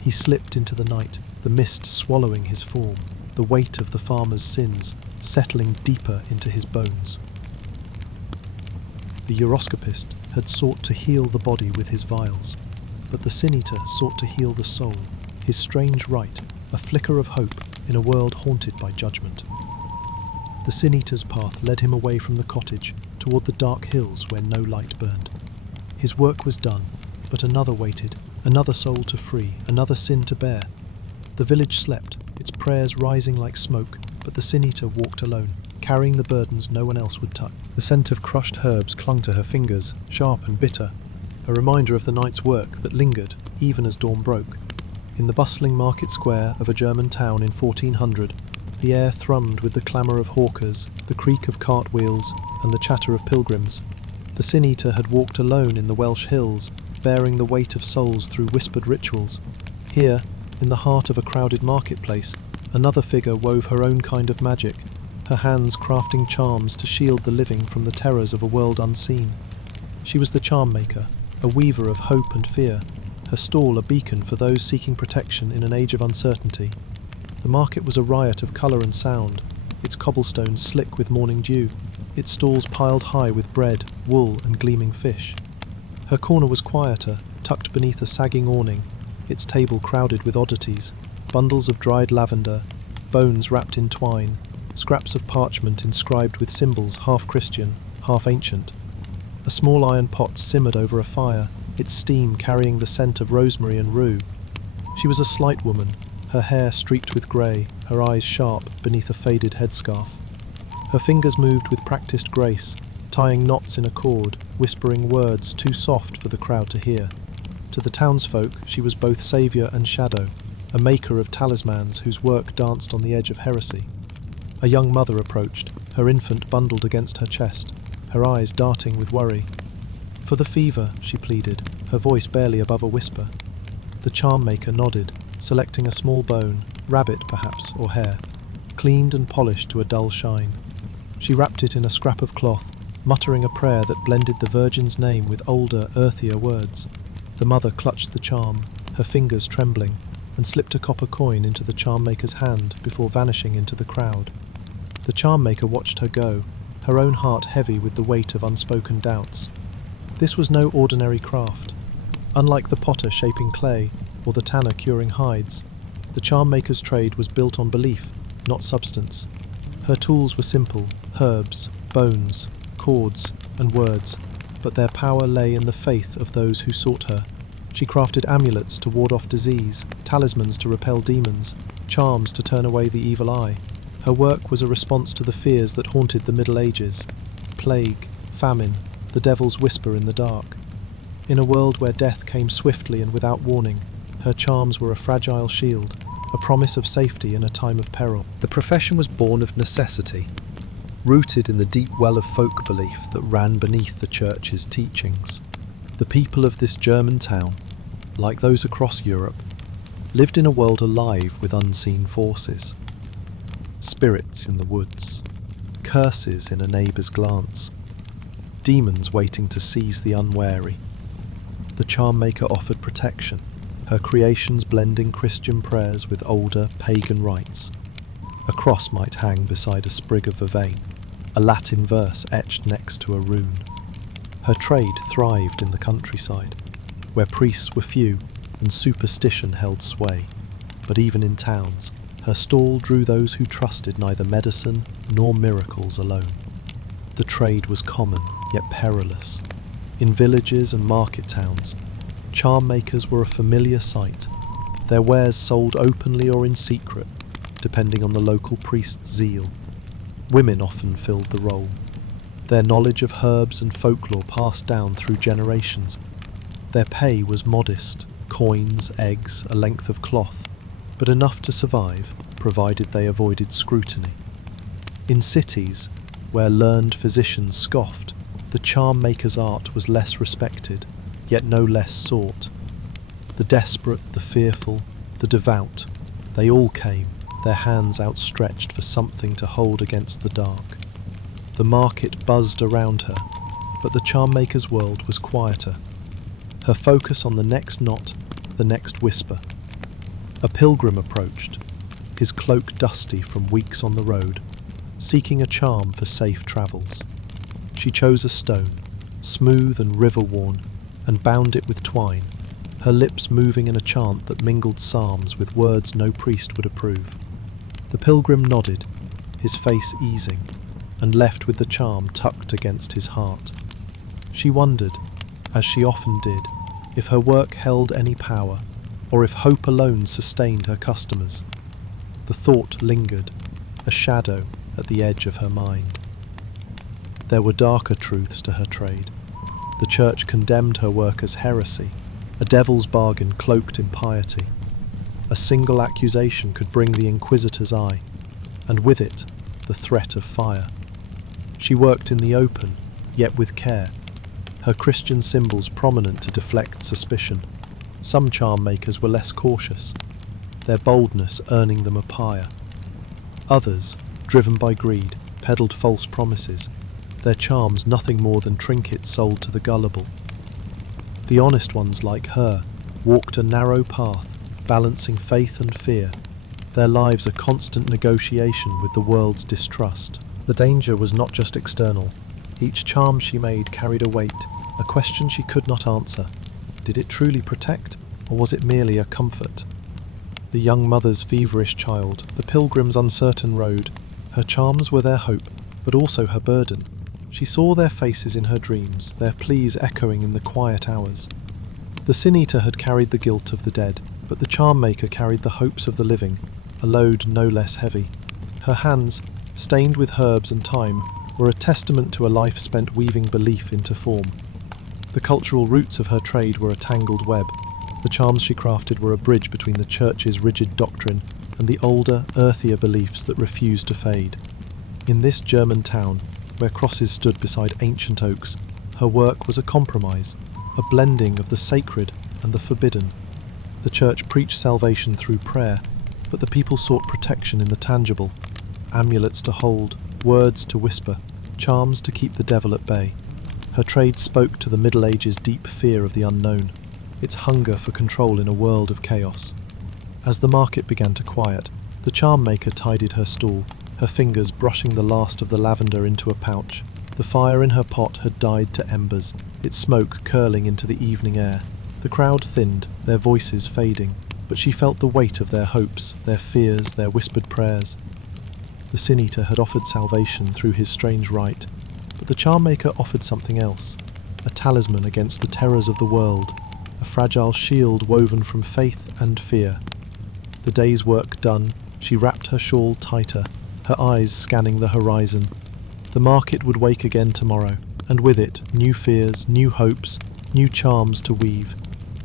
He slipped into the night, the mist swallowing his form, the weight of the farmer's sins settling deeper into his bones. The uroscopist had sought to heal the body with his vials, but the sin-eater sought to heal the soul, his strange rite, a flicker of hope in a world haunted by judgment. The sin-eater's path led him away from the cottage, toward the dark hills where no light burned. His work was done, but another waited, another soul to free, another sin to bear. The village slept, its prayers rising like smoke, but the sin-eater walked alone, carrying the burdens no one else would touch. The scent of crushed herbs clung to her fingers, sharp and bitter, a reminder of the night's work that lingered, even as dawn broke. In the bustling market square of a German town in 1400, the air thrummed with the clamour of hawkers, the creak of cartwheels, and the chatter of pilgrims. The sin-eater had walked alone in the Welsh hills, bearing the weight of souls through whispered rituals. Here, in the heart of a crowded marketplace, another figure wove her own kind of magic, her hands crafting charms to shield the living from the terrors of a world unseen. She was the charm maker, a weaver of hope and fear, her stall a beacon for those seeking protection in an age of uncertainty. The market was a riot of colour and sound, its cobblestones slick with morning dew, its stalls piled high with bread, wool and gleaming fish. Her corner was quieter, tucked beneath a sagging awning, its table crowded with oddities, bundles of dried lavender, bones wrapped in twine, scraps of parchment inscribed with symbols half Christian, half ancient. A small iron pot simmered over a fire, its steam carrying the scent of rosemary and rue. She was a slight woman, her hair streaked with grey, her eyes sharp beneath a faded headscarf. Her fingers moved with practiced grace, tying knots in a cord, whispering words too soft for the crowd to hear. To the townsfolk, she was both saviour and shadow, a maker of talismans whose work danced on the edge of heresy. A young mother approached, her infant bundled against her chest, her eyes darting with worry. "For the fever," she pleaded, her voice barely above a whisper. The charm maker nodded, selecting a small bone, rabbit perhaps, or hare, cleaned and polished to a dull shine. She wrapped it in a scrap of cloth, muttering a prayer that blended the Virgin's name with older, earthier words. The mother clutched the charm, her fingers trembling, and slipped a copper coin into the charm maker's hand before vanishing into the crowd. The charm maker watched her go, her own heart heavy with the weight of unspoken doubts. This was no ordinary craft. Unlike the potter shaping clay, or the tanner curing hides, the charm maker's trade was built on belief, not substance. Her tools were simple, herbs, bones, chords, and words, but their power lay in the faith of those who sought her. She crafted amulets to ward off disease, talismans to repel demons, charms to turn away the evil eye. Her work was a response to the fears that haunted the Middle Ages: plague, famine, the devil's whisper in the dark. In a world where death came swiftly and without warning, her charms were a fragile shield, a promise of safety in a time of peril. The profession was born of necessity, rooted in the deep well of folk belief that ran beneath the church's teachings. The people of this German town, like those across Europe, lived in a world alive with unseen forces. Spirits in the woods, curses in a neighbour's glance, demons waiting to seize the unwary. The charm maker offered protection, her creations blending Christian prayers with older pagan rites. A cross might hang beside a sprig of vervain, a Latin verse etched next to a rune. Her trade thrived in the countryside, where priests were few and superstition held sway. But even in towns, her stall drew those who trusted neither medicine nor miracles alone. The trade was common, yet perilous. In villages and market towns, charm makers were a familiar sight, their wares sold openly or in secret, depending on the local priest's zeal. Women often filled the role, their knowledge of herbs and folklore passed down through generations. Their pay was modest, coins, eggs, a length of cloth, but enough to survive, provided they avoided scrutiny. In cities, where learned physicians scoffed, the charm maker's art was less respected, yet no less sought. The desperate, the fearful, the devout, they all came, their hands outstretched for something to hold against the dark. The market buzzed around her, but the charm maker's world was quieter. Her focus on the next knot, the next whisper. A pilgrim approached, his cloak dusty from weeks on the road, seeking a charm for safe travels. She chose a stone, smooth and river-worn, and bound it with twine, her lips moving in a chant that mingled psalms with words no priest would approve. The pilgrim nodded, his face easing, and left with the charm tucked against his heart. She wondered, as she often did, if her work held any power, or if hope alone sustained her customers. The thought lingered, a shadow at the edge of her mind. There were darker truths to her trade. The church condemned her work as heresy, a devil's bargain cloaked in piety. A single accusation could bring the inquisitor's eye, and with it, the threat of fire. She worked in the open, yet with care, her Christian symbols prominent to deflect suspicion. Some charm makers were less cautious, their boldness earning them a pyre. Others, driven by greed, peddled false promises, their charms nothing more than trinkets sold to the gullible. The honest ones, like her, walked a narrow path, balancing faith and fear, their lives a constant negotiation with the world's distrust. The danger was not just external. Each charm she made carried a weight, a question she could not answer. Did it truly protect, or was it merely a comfort? The young mother's feverish child, the pilgrim's uncertain road, her charms were their hope, but also her burden. She saw their faces in her dreams, their pleas echoing in the quiet hours. The sin-eater had carried the guilt of the dead, but the charm maker carried the hopes of the living, a load no less heavy. Her hands, stained with herbs and thyme, were a testament to a life spent weaving belief into form. The cultural roots of her trade were a tangled web. The charms she crafted were a bridge between the church's rigid doctrine and the older, earthier beliefs that refused to fade. In this German town, where crosses stood beside ancient oaks, her work was a compromise, a blending of the sacred and the forbidden. The church preached salvation through prayer, but the people sought protection in the tangible, amulets to hold, words to whisper, charms to keep the devil at bay. Her trade spoke to the Middle Ages' deep fear of the unknown, its hunger for control in a world of chaos. As the market began to quiet, the charm maker tidied her stall, her fingers brushing the last of the lavender into a pouch. The fire in her pot had died to embers, its smoke curling into the evening air. The crowd thinned, their voices fading, but she felt the weight of their hopes, their fears, their whispered prayers. The sin-eater had offered salvation through his strange rite, the charm maker offered something else, a talisman against the terrors of the world, a fragile shield woven from faith and fear. The day's work done, she wrapped her shawl tighter, her eyes scanning the horizon. The market would wake again tomorrow, and with it, new fears, new hopes, new charms to weave.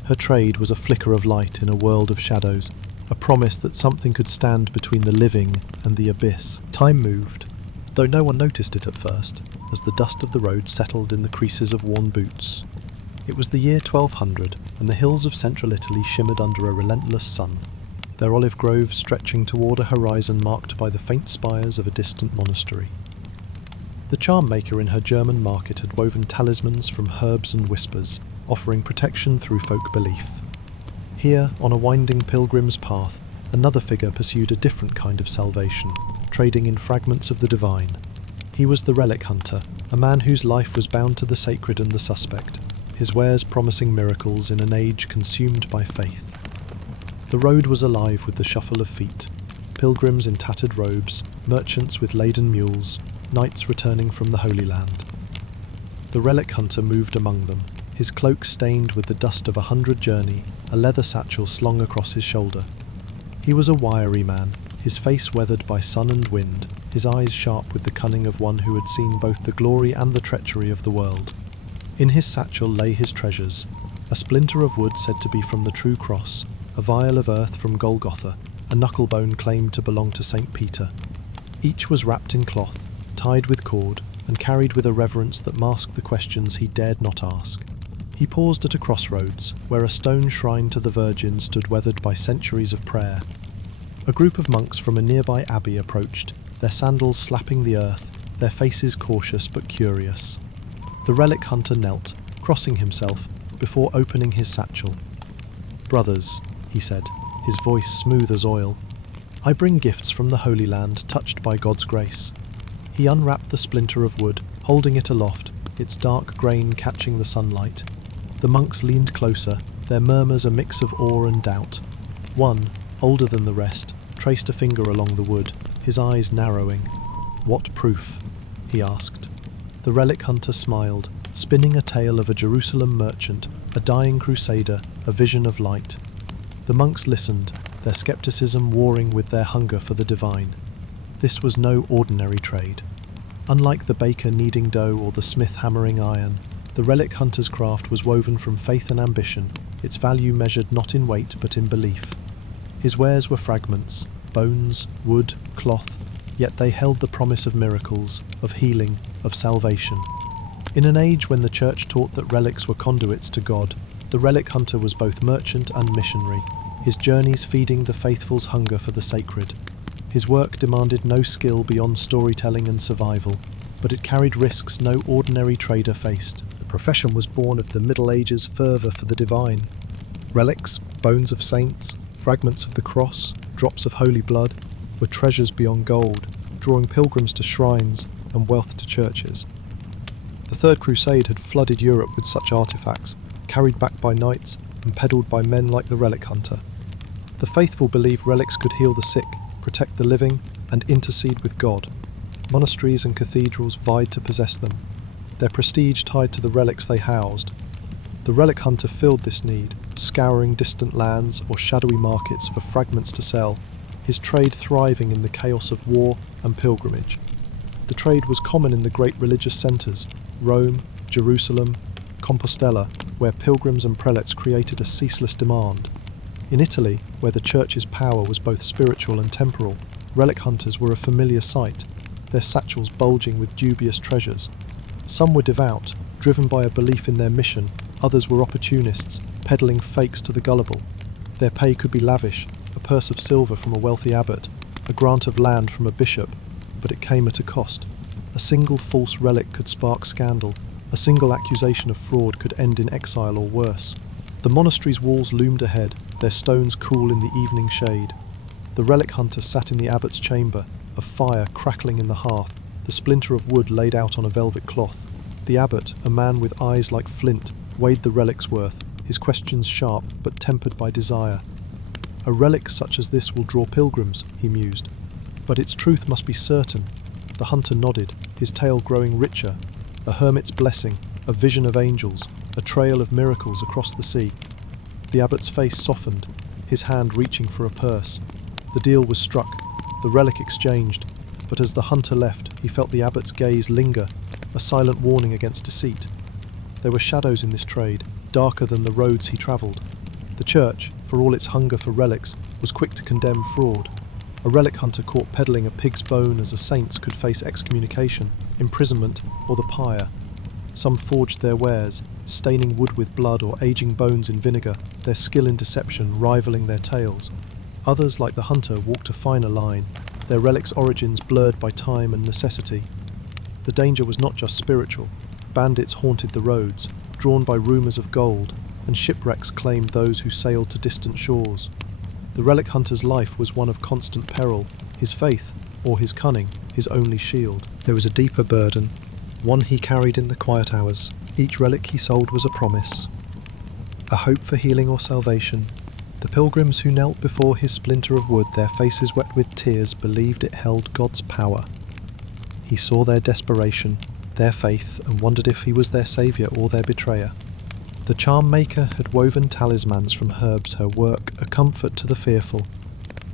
Her trade was a flicker of light in a world of shadows, a promise that something could stand between the living and the abyss. Time moved, though no one noticed it at first, as the dust of the road settled in the creases of worn boots. It was the year 1200, and the hills of central Italy shimmered under a relentless sun, their olive groves stretching toward a horizon marked by the faint spires of a distant monastery. The charm maker in her German market had woven talismans from herbs and whispers, offering protection through folk belief. Here, on a winding pilgrim's path, another figure pursued a different kind of salvation, trading in fragments of the divine. He was the relic hunter, a man whose life was bound to the sacred and the suspect, his wares promising miracles in an age consumed by faith. The road was alive with the shuffle of feet, pilgrims in tattered robes, merchants with laden mules, knights returning from the Holy Land. The relic hunter moved among them, his cloak stained with the dust of 100 journey, a leather satchel slung across his shoulder. He was a wiry man, his face weathered by sun and wind, his eyes sharp with the cunning of one who had seen both the glory and the treachery of the world. In his satchel lay his treasures, a splinter of wood said to be from the true cross, a vial of earth from Golgotha, a knucklebone claimed to belong to St. Peter. Each was wrapped in cloth, tied with cord, and carried with a reverence that masked the questions he dared not ask. He paused at a crossroads, where a stone shrine to the Virgin stood weathered by centuries of prayer. A group of monks from a nearby abbey approached, their sandals slapping the earth, their faces cautious but curious. The relic hunter knelt, crossing himself, before opening his satchel. "Brothers," he said, his voice smooth as oil, "I bring gifts from the Holy Land, touched by God's grace." He unwrapped the splinter of wood, holding it aloft, its dark grain catching the sunlight. The monks leaned closer, their murmurs a mix of awe and doubt. One, older than the rest, traced a finger along the wood, his eyes narrowing. "What proof?" he asked. The relic hunter smiled, spinning a tale of a Jerusalem merchant, a dying crusader, a vision of light. The monks listened, their skepticism warring with their hunger for the divine. This was no ordinary trade. Unlike the baker kneading dough or the smith hammering iron, the relic hunter's craft was woven from faith and ambition, its value measured not in weight but in belief. His wares were fragments, bones, wood, cloth, yet they held the promise of miracles, of healing, of salvation. In an age when the church taught that relics were conduits to God, the relic hunter was both merchant and missionary, his journeys feeding the faithful's hunger for the sacred. His work demanded no skill beyond storytelling and survival, but it carried risks no ordinary trader faced. The profession was born of the Middle Ages' fervour for the divine. Relics, bones of saints, fragments of the cross, drops of holy blood, were treasures beyond gold, drawing pilgrims to shrines and wealth to churches. The Third Crusade had flooded Europe with such artefacts, carried back by knights and peddled by men like the relic hunter. The faithful believed relics could heal the sick, protect the living, and intercede with God. Monasteries and cathedrals vied to possess them, their prestige tied to the relics they housed. The relic hunter filled this need, scouring distant lands or shadowy markets for fragments to sell, his trade thriving in the chaos of war and pilgrimage. The trade was common in the great religious centres, Rome, Jerusalem, Compostela, where pilgrims and prelates created a ceaseless demand. In Italy, where the church's power was both spiritual and temporal, relic hunters were a familiar sight, their satchels bulging with dubious treasures. Some were devout, driven by a belief in their mission, others were opportunists, peddling fakes to the gullible. Their pay could be lavish, a purse of silver from a wealthy abbot, a grant of land from a bishop, but it came at a cost. A single false relic could spark scandal, a single accusation of fraud could end in exile or worse. The monastery's walls loomed ahead, their stones cool in the evening shade. The relic hunter sat in the abbot's chamber, a fire crackling in the hearth, the splinter of wood laid out on a velvet cloth. The abbot, a man with eyes like flint, weighed the relic's worth, his questions sharp but tempered by desire. "A relic such as this will draw pilgrims," he mused. "But its truth must be certain." The hunter nodded, his tale growing richer. a hermit's blessing, a vision of angels, a trail of miracles across the sea. The abbot's face softened, his hand reaching for a purse. The deal was struck, the relic exchanged, but as the hunter left, he felt the abbot's gaze linger, a silent warning against deceit. There were shadows in this trade, darker than the roads he travelled. The church, for all its hunger for relics, was quick to condemn fraud. A relic hunter caught peddling a pig's bone as a saint could face excommunication, imprisonment, or the pyre. Some forged their wares, staining wood with blood or aging bones in vinegar, their skill in deception rivaling their tales. Others, like the hunter, walked a finer line, their relics' origins blurred by time and necessity. The danger was not just spiritual. Bandits haunted the roads, drawn by rumours of gold, and shipwrecks claimed those who sailed to distant shores. The relic hunter's life was one of constant peril, his faith, or his cunning, his only shield. There was a deeper burden, one he carried in the quiet hours. Each relic he sold was a promise, a hope for healing or salvation. The pilgrims who knelt before his splinter of wood, their faces wet with tears, believed it held God's power. He saw their desperation, their faith, and wondered if he was their saviour or their betrayer. The charm maker had woven talismans from herbs, her work a comfort to the fearful.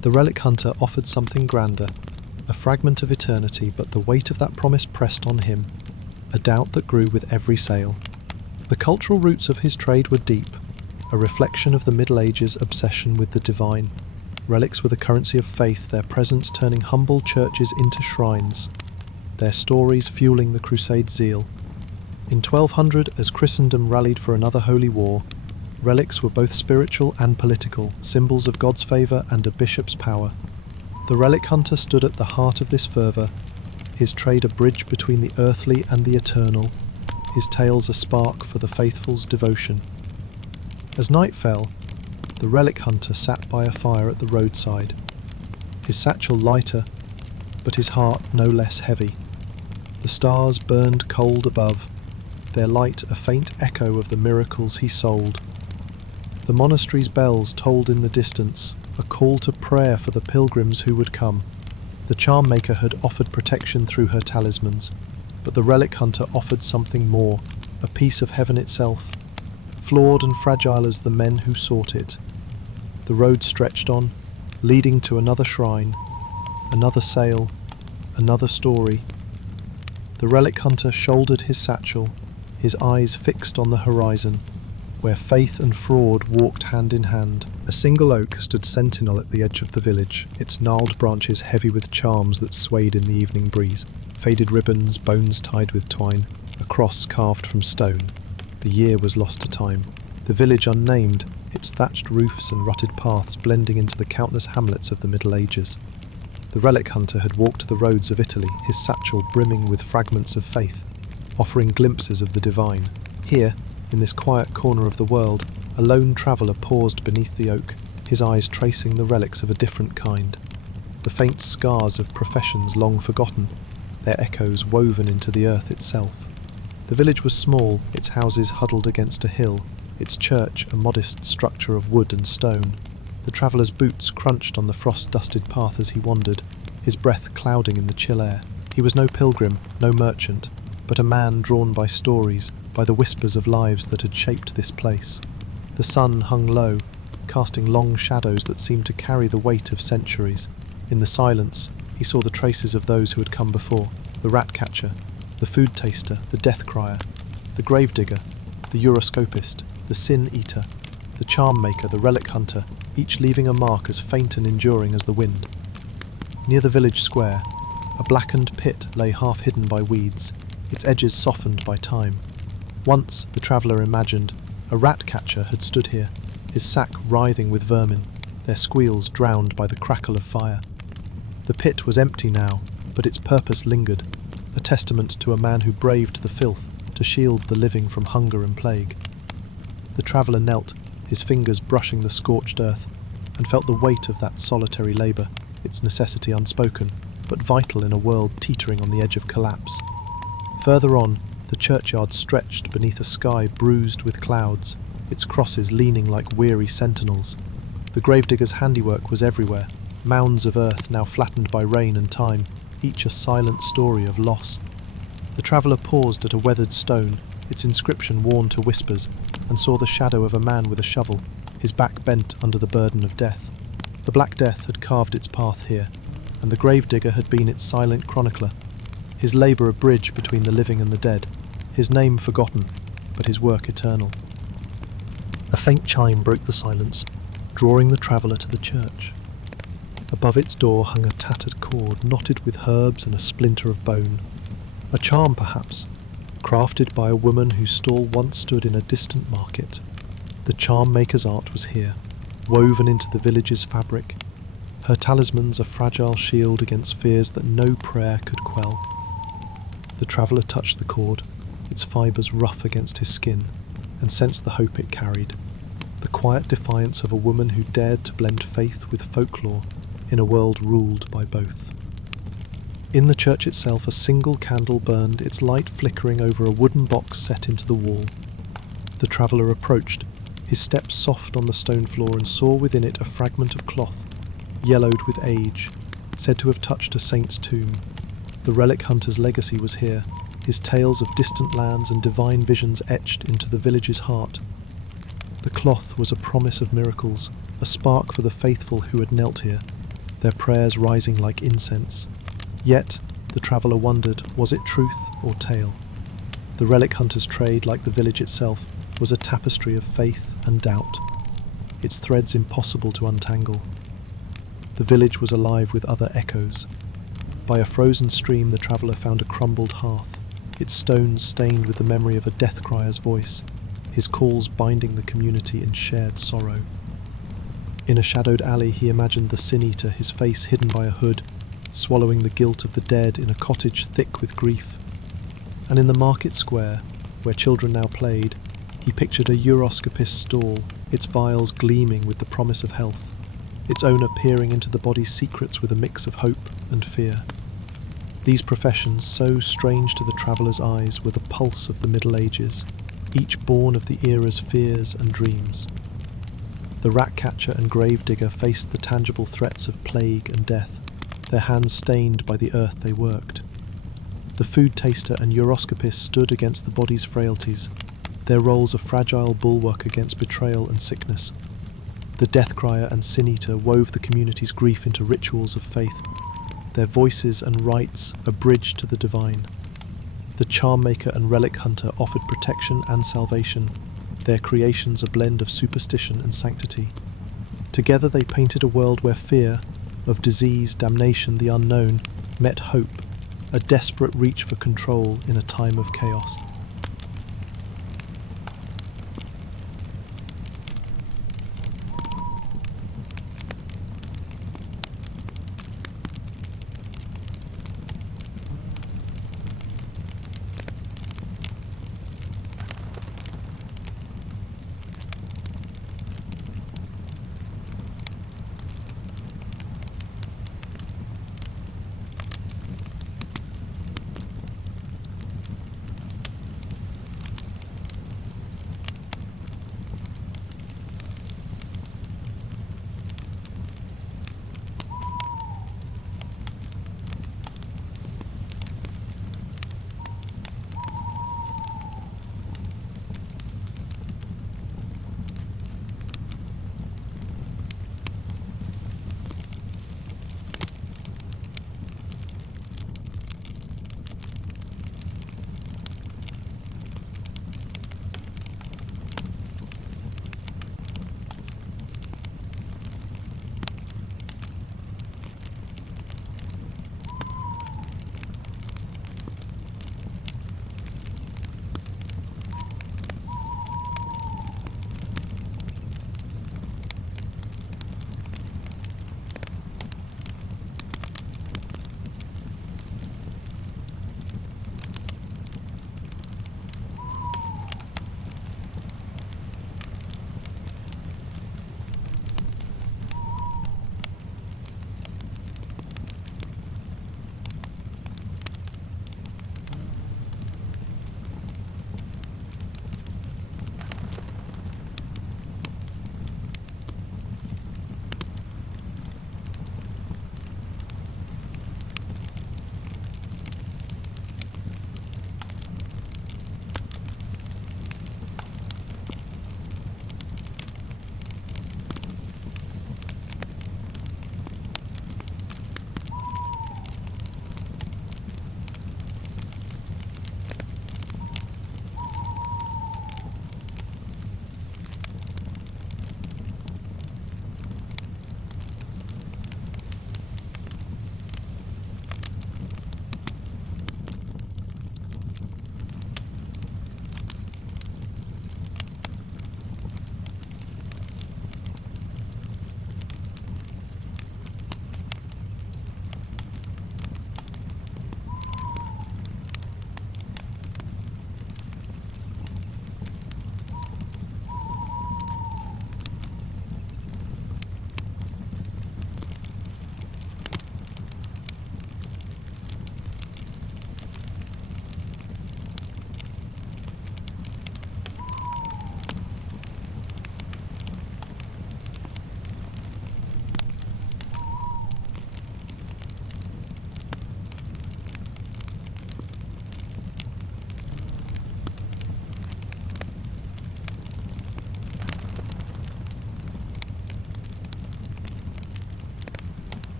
The relic hunter offered something grander, a fragment of eternity, but the weight of that promise pressed on him, a doubt that grew with every sale. The cultural roots of his trade were deep, a reflection of the Middle Ages' obsession with the divine. Relics were the currency of faith, their presence turning humble churches into shrines, their stories fueling the crusade zeal. In 1200, as Christendom rallied for another holy war, relics were both spiritual and political, symbols of God's favour and a bishop's power. The relic hunter stood at the heart of this fervour, his trade a bridge between the earthly and the eternal, his tales a spark for the faithful's devotion. As night fell, the relic hunter sat by a fire at the roadside, his satchel lighter, but his heart no less heavy. The stars burned cold above, their light a faint echo of the miracles he sold. The monastery's bells tolled in the distance, a call to prayer for the pilgrims who would come. The charm maker had offered protection through her talismans, but the relic hunter offered something more, a piece of heaven itself, flawed and fragile as the men who sought it. The road stretched on, leading to another shrine, another sale, another story. The relic hunter shouldered his satchel, his eyes fixed on the horizon, where faith and fraud walked hand in hand. A single oak stood sentinel at the edge of the village, its gnarled branches heavy with charms that swayed in the evening breeze. Faded ribbons, bones tied with twine, a cross carved from stone. The year was lost to time. The village unnamed, its thatched roofs and rutted paths blending into the countless hamlets of the Middle Ages. The relic hunter had walked the roads of Italy, his satchel brimming with fragments of faith, offering glimpses of the divine. Here, in this quiet corner of the world, a lone traveller paused beneath the oak, his eyes tracing the relics of a different kind. The faint scars of professions long forgotten, their echoes woven into the earth itself. The village was small, its houses huddled against a hill, its church a modest structure of wood and stone. The traveller's boots crunched on the frost-dusted path as he wandered, his breath clouding in the chill air. He was no pilgrim, no merchant, but a man drawn by stories, by the whispers of lives that had shaped this place. The sun hung low, casting long shadows that seemed to carry the weight of centuries. In the silence, he saw the traces of those who had come before, the rat-catcher, the food-taster, the death-crier, the grave-digger, the uroscopist, the sin-eater, the charm-maker, the relic-hunter, each leaving a mark as faint and enduring as the wind. Near the village square, a blackened pit lay half hidden by weeds, its edges softened by time. Once, the traveller imagined, a rat-catcher had stood here, his sack writhing with vermin, their squeals drowned by the crackle of fire. The pit was empty now, but its purpose lingered, a testament to a man who braved the filth to shield the living from hunger and plague. The traveller knelt, his fingers brushing the scorched earth, and felt the weight of that solitary labour, its necessity unspoken, but vital in a world teetering on the edge of collapse. Further on, the churchyard stretched beneath a sky bruised with clouds, its crosses leaning like weary sentinels. The gravedigger's handiwork was everywhere, mounds of earth now flattened by rain and time, each a silent story of loss. The traveller paused at a weathered stone, its inscription worn to whispers, and saw the shadow of a man with a shovel, his back bent under the burden of death. The Black Death had carved its path here, and the gravedigger had been its silent chronicler, his labour a bridge between the living and the dead, his name forgotten, but his work eternal. A faint chime broke the silence, drawing the traveller to the church. Above its door hung a tattered cord knotted with herbs and a splinter of bone. A charm, perhaps, crafted by a woman whose stall once stood in a distant market. The charm maker's art was here, woven into the village's fabric. Her talisman's a fragile shield against fears that no prayer could quell. The traveller touched the cord, its fibres rough against his skin, and sensed the hope it carried, the quiet defiance of a woman who dared to blend faith with folklore in a world ruled by both. In the church itself, a single candle burned, its light flickering over a wooden box set into the wall. The traveller approached, his steps soft on the stone floor, and saw within it a fragment of cloth, yellowed with age, said to have touched a saint's tomb. The relic hunter's legacy was here, his tales of distant lands and divine visions etched into the village's heart. The cloth was a promise of miracles, a spark for the faithful who had knelt here, their prayers rising like incense. Yet, the traveller wondered, was it truth or tale? The relic hunter's trade, like the village itself, was a tapestry of faith and doubt, its threads impossible to untangle. The village was alive with other echoes. By a frozen stream the traveller found a crumbled hearth, its stones stained with the memory of a death crier's voice, his calls binding the community in shared sorrow. In a shadowed alley he imagined the sin-eater, his face hidden by a hood, swallowing the guilt of the dead in a cottage thick with grief. And in the market square, where children now played, he pictured a uroscopist's stall, its vials gleaming with the promise of health, its owner peering into the body's secrets with a mix of hope and fear. These professions, so strange to the traveller's eyes, were the pulse of the Middle Ages, each born of the era's fears and dreams. The rat-catcher and grave-digger faced the tangible threats of plague and death, their hands stained by the earth they worked. The food taster and uroscopist stood against the body's frailties, their roles a fragile bulwark against betrayal and sickness. The death crier and sin-eater wove the community's grief into rituals of faith, their voices and rites a bridge to the divine. The charm maker and relic hunter offered protection and salvation, their creations a blend of superstition and sanctity. Together they painted a world where fear, of disease, damnation, the unknown, met hope, a desperate reach for control in a time of chaos.